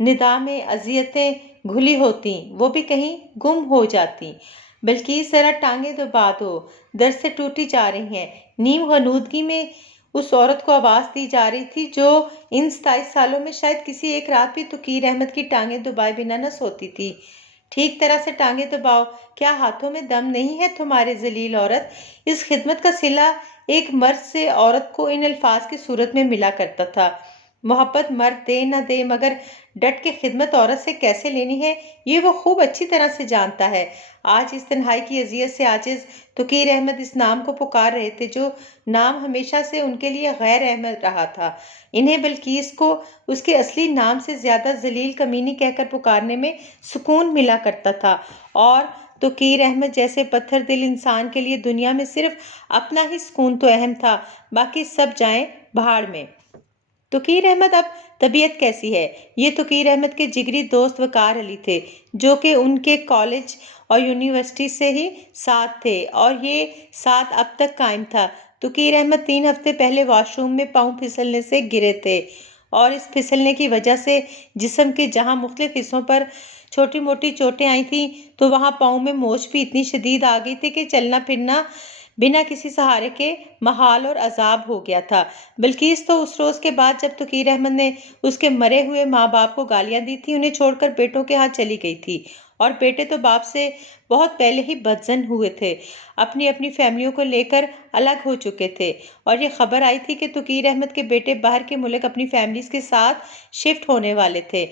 ندا میں اذیتیں گھلی ہوتیں، وہ بھی کہیں گم ہو جاتی۔ بلقیس ذرا ٹانگیں دبا دو، درد سے ٹوٹی جا رہی ہیں۔ نیم غنودگی میں اس عورت کو آواز دی جا رہی تھی جو ان 27 سالوں میں شاید کسی ایک رات بھی توقیر احمد کی ٹانگیں دبائے بنا نہ سوتی تھی۔ ٹھیک طرح سے ٹانگیں دباؤ، کیا ہاتھوں میں دم نہیں ہے تمہارے ذلیل عورت؟ اس خدمت کا صلہ ایک مرد سے عورت کو ان الفاظ کی صورت میں ملا کرتا تھا۔ محبت مرد دے نہ دے، مگر ڈٹ کے خدمت عورت سے کیسے لینی ہے یہ وہ خوب اچھی طرح سے جانتا ہے۔ آج اس تنہائی کی اذیت سے عاجز توقیر احمد اس نام کو پکار رہے تھے جو نام ہمیشہ سے ان کے لیے غیر احمد رہا تھا۔ انہیں بلقیس کو اس کے اصلی نام سے زیادہ ذلیل کمینی کہہ کر پکارنے میں سکون ملا کرتا تھا، اور توقیر احمد جیسے پتھر دل انسان کے لیے دنیا میں صرف اپنا ہی سکون تو اہم تھا، باقی سب جائیں بھاڑ میں۔ توقیر احمد اب طبیعت کیسی ہے؟ یہ توقیر احمد کے جگری دوست وقار علی تھے، جو کہ ان کے کالج اور یونیورسٹی سے ہی ساتھ تھے، اور یہ ساتھ اب تک قائم تھا۔ توقیر احمد 3 ہفتے پہلے واش روم میں پاؤں پھسلنے سے گرے تھے، اور اس پھسلنے کی وجہ سے جسم کے جہاں مختلف حصوں پر چھوٹی موٹی چوٹیں آئی تھیں، تو وہاں پاؤں میں موچ بھی اتنی شدید آ گئی تھی کہ چلنا پھرنا بنا کسی سہارے کے محال اور عذاب ہو گیا تھا۔ بلقیس تو اس روز کے بعد جب توقیر احمد نے اس کے مرے ہوئے ماں باپ کو گالیاں دی تھی انہیں چھوڑ کر بیٹوں کے ہاں چلی گئی تھی، اور بیٹے تو باپ سے بہت پہلے ہی بدظن ہوئے تھے، اپنی اپنی فیملیوں کو لے کر الگ ہو چکے تھے، اور یہ خبر آئی تھی کہ توقیر احمد کے بیٹے باہر کے ملک اپنی فیملیز کے ساتھ شفٹ ہونے والے تھے،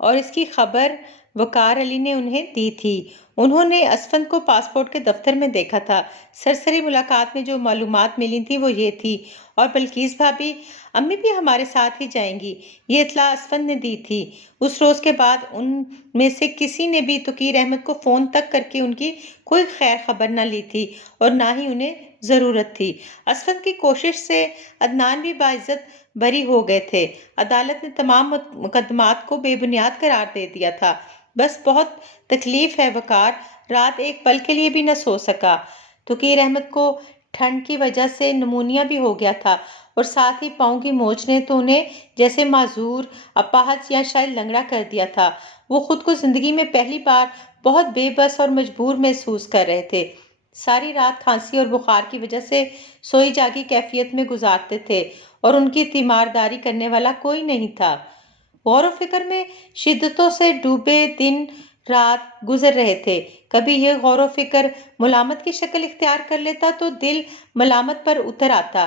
اور اس کی خبر وقار علی نے انہیں دی تھی۔ انہوں نے اسفند کو پاسپورٹ کے دفتر میں دیکھا تھا۔ سرسری ملاقات میں جو معلومات ملی تھیں وہ یہ تھی، اور بلقیس بھابی، امی بھی ہمارے ساتھ ہی جائیں گی، یہ اطلاع اسفند نے دی تھی۔ اس روز کے بعد ان میں سے کسی نے بھی توقیر احمد کو فون تک کر کے ان کی کوئی خیر خبر نہ لی تھی، اور نہ ہی انہیں ضرورت تھی۔ اسفند کی کوشش سے عدنان بھی باعزت بری ہو گئے تھے۔ عدالت نے تمام مقدمات کو بے بنیاد قرار دے دیا تھا۔ بس بہت تکلیف ہے وقار، رات ایک پل کے لیے بھی نہ سو سکا۔ توقیر احمد کو ٹھنڈ کی وجہ سے نمونیا بھی ہو گیا تھا، اور ساتھ ہی پاؤں کی موچ نے تو انہیں جیسے معذور، اپاہج یا شاید لنگڑا کر دیا تھا۔ وہ خود کو زندگی میں پہلی بار بہت بے بس اور مجبور محسوس کر رہے تھے۔ ساری رات کھانسی اور بخار کی وجہ سے سوئی جاگی کیفیت میں گزارتے تھے، اور ان کی تیمارداری کرنے والا کوئی نہیں تھا۔ غور و فکر میں شدتوں سے ڈوبے دن رات گزر رہے تھے۔ کبھی یہ غور و فکر ملامت کی شکل اختیار کر لیتا تو دل ملامت پر اتر آتا،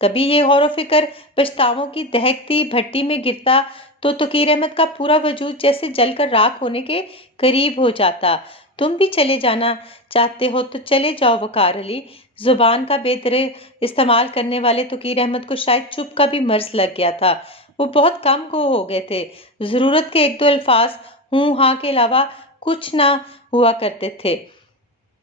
کبھی یہ غور و فکر پچھتاووں کی دہکتی بھٹی میں گرتا تو توقیر احمد کا پورا وجود جیسے جل کر راکھ ہونے کے قریب ہو جاتا۔ تم بھی چلے جانا چاہتے ہو تو چلے جاؤ وقار علی۔ زبان کا بے دریغ استعمال کرنے والے توقیر احمد کو شاید چپ کا بھی مرض لگ گیا تھا۔ وہ بہت کم گو ہو گئے تھے، ضرورت کے 1-2 الفاظ ہوں ہاں کے علاوہ کچھ نہ ہوا کرتے تھے۔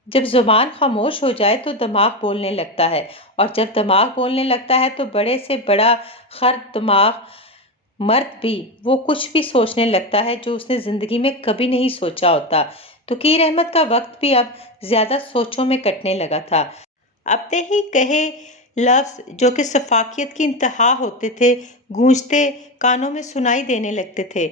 جب زبان خاموش ہو جائے تو دماغ بولنے لگتا ہے، اور جب دماغ بولنے لگتا ہے تو بڑے سے بڑا خرد دماغ مرد بھی وہ کچھ بھی سوچنے لگتا ہے جو اس نے زندگی میں کبھی نہیں سوچا ہوتا۔ تقیر احمد کا وقت بھی اب زیادہ سوچوں میں کٹنے لگا تھا۔ اپنے ہی کہے لفظ جو کہ شفافیت کی انتہا ہوتے تھے گونجتے کانوں میں سنائی دینے لگتے تھے۔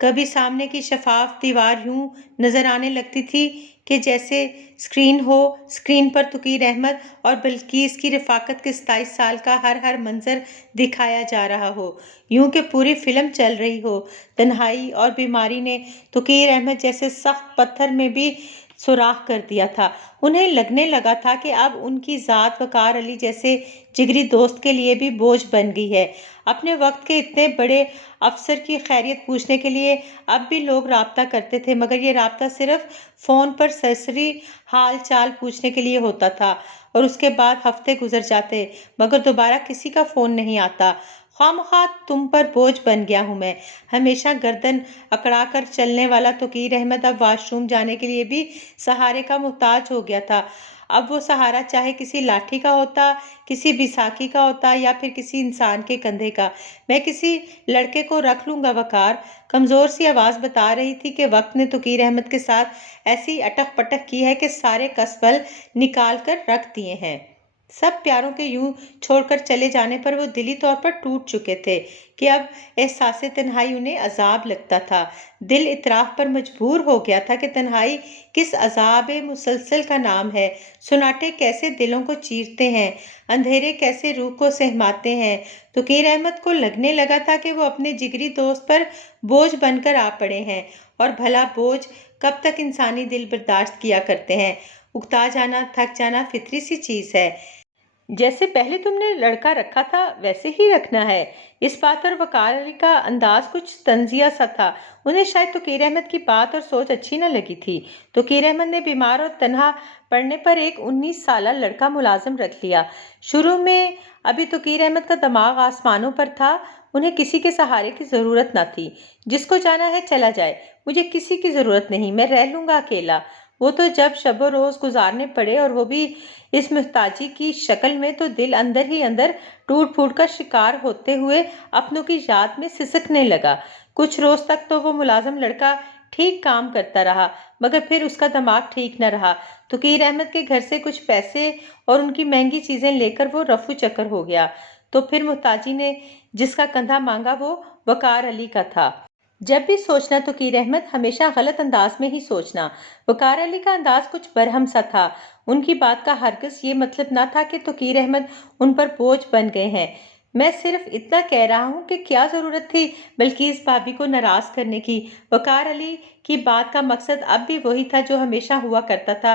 کبھی سامنے کی شفاف دیوار یوں نظر آنے لگتی تھی کہ جیسے اسکرین ہو، اسکرین پر تقیر احمد اور بلقیس کی رفاقت کے 27 سال کا ہر منظر دکھایا جا رہا ہو، یوں کہ پوری فلم چل رہی ہو۔ تنہائی اور بیماری نے تقیر احمد جیسے سخت پتھر میں بھی سوراخ کر دیا تھا۔ انہیں لگنے لگا تھا کہ اب ان کی ذات وقار علی جیسے جگری دوست کے لیے بھی بوجھ بن گئی ہے۔ اپنے وقت کے اتنے بڑے افسر کی خیریت پوچھنے کے لیے اب بھی لوگ رابطہ کرتے تھے، مگر یہ رابطہ صرف فون پر سرسری حال چال پوچھنے کے لیے ہوتا تھا، اور اس کے بعد ہفتے گزر جاتے مگر دوبارہ کسی کا فون نہیں آتا۔ خواہ مخواہ تم پر بوجھ بن گیا ہوں میں۔ ہمیشہ گردن اکڑا کر چلنے والا تقیر احمد اب واش روم جانے کے لیے بھی سہارے کا محتاج ہو گیا تھا۔ اب وہ سہارا چاہے کسی لاٹھی کا ہوتا، کسی بیساکھی کا ہوتا، یا پھر کسی انسان کے کندھے کا۔ میں کسی لڑکے کو رکھ لوں گا وقار، کمزور سی آواز بتا رہی تھی کہ وقت نے تقیر احمد کے ساتھ ایسی اٹک پٹک کی ہے کہ سارے کسبل نکال کر رکھ دیے ہیں۔ سب پیاروں کے یوں چھوڑ کر چلے جانے پر وہ دلی طور پر ٹوٹ چکے تھے کہ اب احساس تنہائی انہیں عذاب لگتا تھا۔ دل اعتراف پر مجبور ہو گیا تھا کہ تنہائی کس عذاب مسلسل کا نام ہے۔ سناٹے کیسے دلوں کو چیرتے ہیں، اندھیرے کیسے روح کو سہماتے ہیں۔ تقیر احمد کو لگنے لگا تھا کہ وہ اپنے جگری دوست پر بوجھ بن کر آ پڑے ہیں، اور بھلا بوجھ کب تک انسانی دل برداشت کیا کرتے ہیں۔ اکتا جانا، تھک جانا فطری سی چیز ہے۔ جیسے پہلے تم نے لڑکا رکھا تھا ویسے ہی رکھنا ہے۔ اس بات پر وقار علی کا انداز کچھ طنزیہ سا تھا۔ انہیں شاید تقیر احمد کی بات اور سوچ اچھی نہ لگی تھی۔ تقیر احمد نے بیمار اور تنہا پڑنے پر ایک 19 سالہ لڑکا ملازم رکھ لیا۔ شروع میں ابھی تقیر احمد کا دماغ آسمانوں پر تھا۔ انہیں کسی کے سہارے کی ضرورت نہ تھی۔ جس کو جانا ہے چلا جائے، مجھے کسی کی ضرورت نہیں، میں رہ لوں گا اکیلا۔ وہ تو جب شب و روز گزارنے پڑے اور وہ بھی اس محتاجی کی شکل میں، تو دل اندر ہی اندر ٹوٹ پھوٹ کا شکار ہوتے ہوئے اپنوں کی یاد میں سسکنے لگا۔ کچھ روز تک تو وہ ملازم لڑکا ٹھیک کام کرتا رہا، مگر پھر اس کا دماغ ٹھیک نہ رہا۔ تقیر احمد کے گھر سے کچھ پیسے اور ان کی مہنگی چیزیں لے کر وہ رفو چکر ہو گیا۔ تو پھر محتاجی نے جس کا کندھا مانگا وہ وقار علی کا تھا۔ جب بھی سوچنا تقیر احمد، ہمیشہ غلط انداز میں ہی سوچنا۔ وقار علی کا انداز کچھ برہم سا تھا۔ ان کی بات کا ہرگز یہ مطلب نہ تھا کہ تقیر احمد ان پر بوجھ بن گئے ہیں۔ میں صرف اتنا کہہ رہا ہوں کہ کیا ضرورت تھی بلقیس بھابھی کو ناراض کرنے کی۔ وقار علی کی بات کا مقصد اب بھی وہی تھا جو ہمیشہ ہوا کرتا تھا،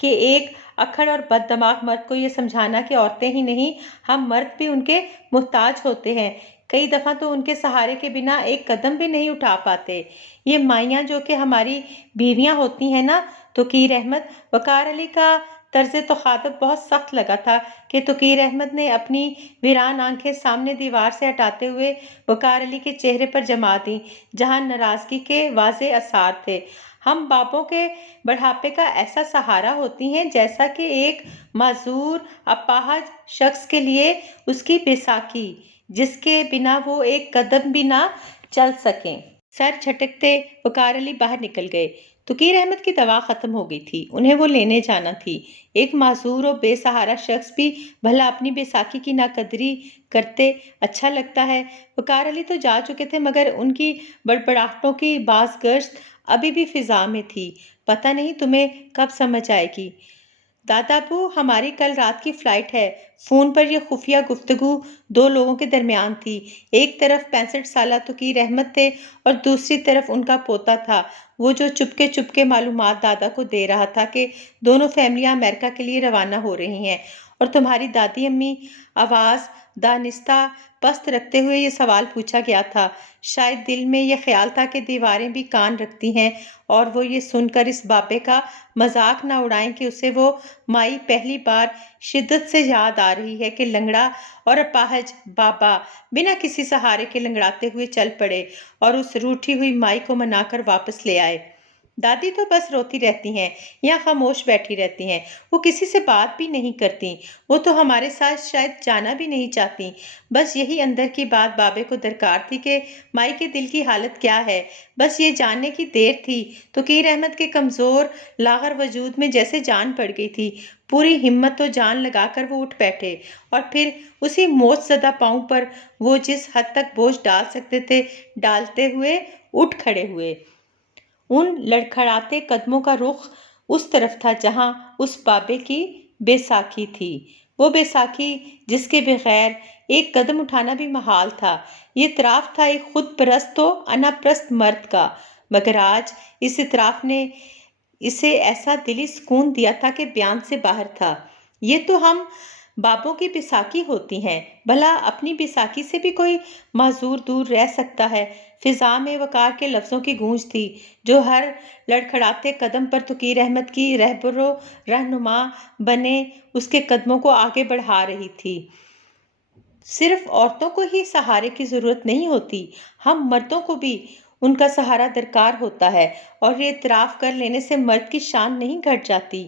کہ ایک اکھڑ اور بد دماغ مرد کو یہ سمجھانا کہ عورتیں ہی نہیں، ہم مرد بھی ان کے محتاج ہوتے ہیں۔ کئی دفعہ تو ان کے سہارے کے بنا ایک قدم بھی نہیں اٹھا پاتے۔ یہ مائیاں جو کہ ہماری بیویاں ہوتی ہیں نا تقیر احمد۔ وقار علی کا طرز تخاطب بہت سخت لگا تھا کہ تقیر احمد نے اپنی ویران آنکھیں سامنے دیوار سے ہٹاتے ہوئے وقار علی کے چہرے پر جما دیں، جہاں ناراضگی کے واضح آثار تھے۔ ہم باپوں کے بڑھاپے کا ایسا سہارا ہوتی ہیں جیسا کہ ایک معذور اپاہج شخص کے لیے اس کی بیساکھی، جس کے بنا وہ ایک قدم بھی نہ چل سکیں۔ سر جھٹکتے وقار علی باہر نکل گئے۔ تقیر احمد کی دوا ختم ہو گئی تھی، انہیں وہ لینے جانا تھی۔ ایک معذور و بے سہارا شخص بھی بھلا اپنی بیساکھی کی ناقدری کرتے اچھا لگتا ہے۔ وقار علی تو جا چکے تھے، مگر ان کی بڑبڑاہٹوں کی باز گشت ابھی بھی فضا میں تھی۔ پتہ نہیں تمہیں کب سمجھ آئے گی۔ دادا ابو، ہماری کل رات کی فلائٹ ہے۔ فون پر یہ خفیہ گفتگو دو لوگوں کے درمیان تھی۔ ایک طرف 65 سالہ تقیر احمد تھے اور دوسری طرف ان کا پوتا تھا، وہ جو چپکے معلومات دادا کو دے رہا تھا کہ دونوں فیملیاں امریکہ کے لیے روانہ ہو رہی ہیں۔ اور تمہاری دادی امی، آواز دانستہ پست رکھتے ہوئے یہ سوال پوچھا گیا تھا۔ شاید دل میں یہ خیال تھا کہ دیواریں بھی کان رکھتی ہیں، اور وہ یہ سن کر اس بابے کا مذاق نہ اڑائیں کہ اسے وہ مائی پہلی بار شدت سے یاد آ رہی ہے کہ لنگڑا اور اپاہج بابا بنا کسی سہارے کے لنگڑاتے ہوئے چل پڑے اور اس روٹھی ہوئی مائی کو منا کر واپس لے آئے۔ دادی تو بس روتی رہتی ہیں یا خاموش بیٹھی رہتی ہیں، وہ کسی سے بات بھی نہیں کرتی، وہ تو ہمارے ساتھ شاید جانا بھی نہیں چاہتی۔ بس یہی اندر کی بات بابے کو درکار تھی کہ مائی کے دل کی حالت کیا ہے، بس یہ جاننے کی دیر تھی۔ توقیر احمد کے کمزور لاغر وجود میں جیسے جان پڑ گئی تھی، پوری ہمت و جان لگا کر وہ اٹھ بیٹھے، اور پھر اسی موج زدہ پاؤں پر وہ جس حد تک بوجھ ڈال سکتے تھے ڈالتے ہوئے اٹھ کھڑے ہوئے۔ ان لڑکھڑاتے قدموں کا رخ اس طرف تھا جہاں اس بابے کی بیساکھی تھی، وہ بیساکھی جس کے بغیر ایک قدم اٹھانا بھی محال تھا۔ یہ اعتراف تھا ایک خود پرست و انا پرست مرد کا، مگر آج اس اعتراف نے اسے ایسا دلی سکون دیا تھا کہ بیان سے باہر تھا۔ یہ تو ہم بابوں کی بیساکھی ہوتی ہیں، بھلا اپنی بیساکھی سے بھی کوئی معذور دور رہ سکتا ہے؟ فضا میں وقار کے لفظوں کی گونج تھی جو ہر لڑکھڑاتے قدم پر توقیر احمد کی رہبر و رہنما بنے اس کے قدموں کو آگے بڑھا رہی تھی۔ صرف عورتوں کو ہی سہارے کی ضرورت نہیں ہوتی، ہم مردوں کو بھی ان کا سہارا درکار ہوتا ہے، اور یہ اعتراف کر لینے سے مرد کی شان نہیں گھٹ جاتی۔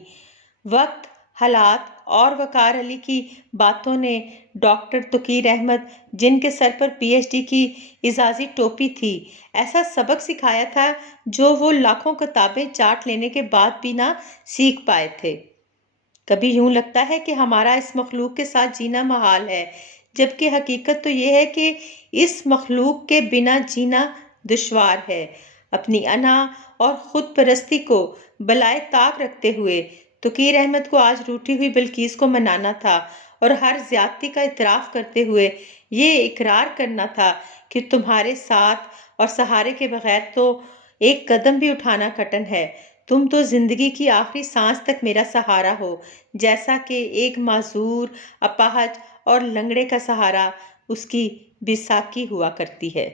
وقت، حالات اور وقار علی کی باتوں نے ڈاکٹر توقیر احمد، جن کے سر پر پی ایچ ڈی کی اعزازی ٹوپی تھی، ایسا سبق سکھایا تھا جو وہ لاکھوں کتابیں چاٹ لینے کے بعد بھی نہ سیکھ پائے تھے۔ کبھی یوں لگتا ہے کہ ہمارا اس مخلوق کے ساتھ جینا محال ہے، جبکہ حقیقت تو یہ ہے کہ اس مخلوق کے بنا جینا دشوار ہے۔ اپنی انا اور خود پرستی کو بالائے طاق رکھتے ہوئے توقیر احمد کو آج روٹھی ہوئی بلقیس کو منانا تھا، اور ہر زیادتی کا اعتراف کرتے ہوئے یہ اقرار کرنا تھا کہ تمہارے ساتھ اور سہارے کے بغیر تو ایک قدم بھی اٹھانا کٹن ہے۔ تم تو زندگی کی آخری سانس تک میرا سہارا ہو، جیسا کہ ایک معذور، اپاہج اور لنگڑے کا سہارا اس کی بیساکھی ہوا کرتی ہے۔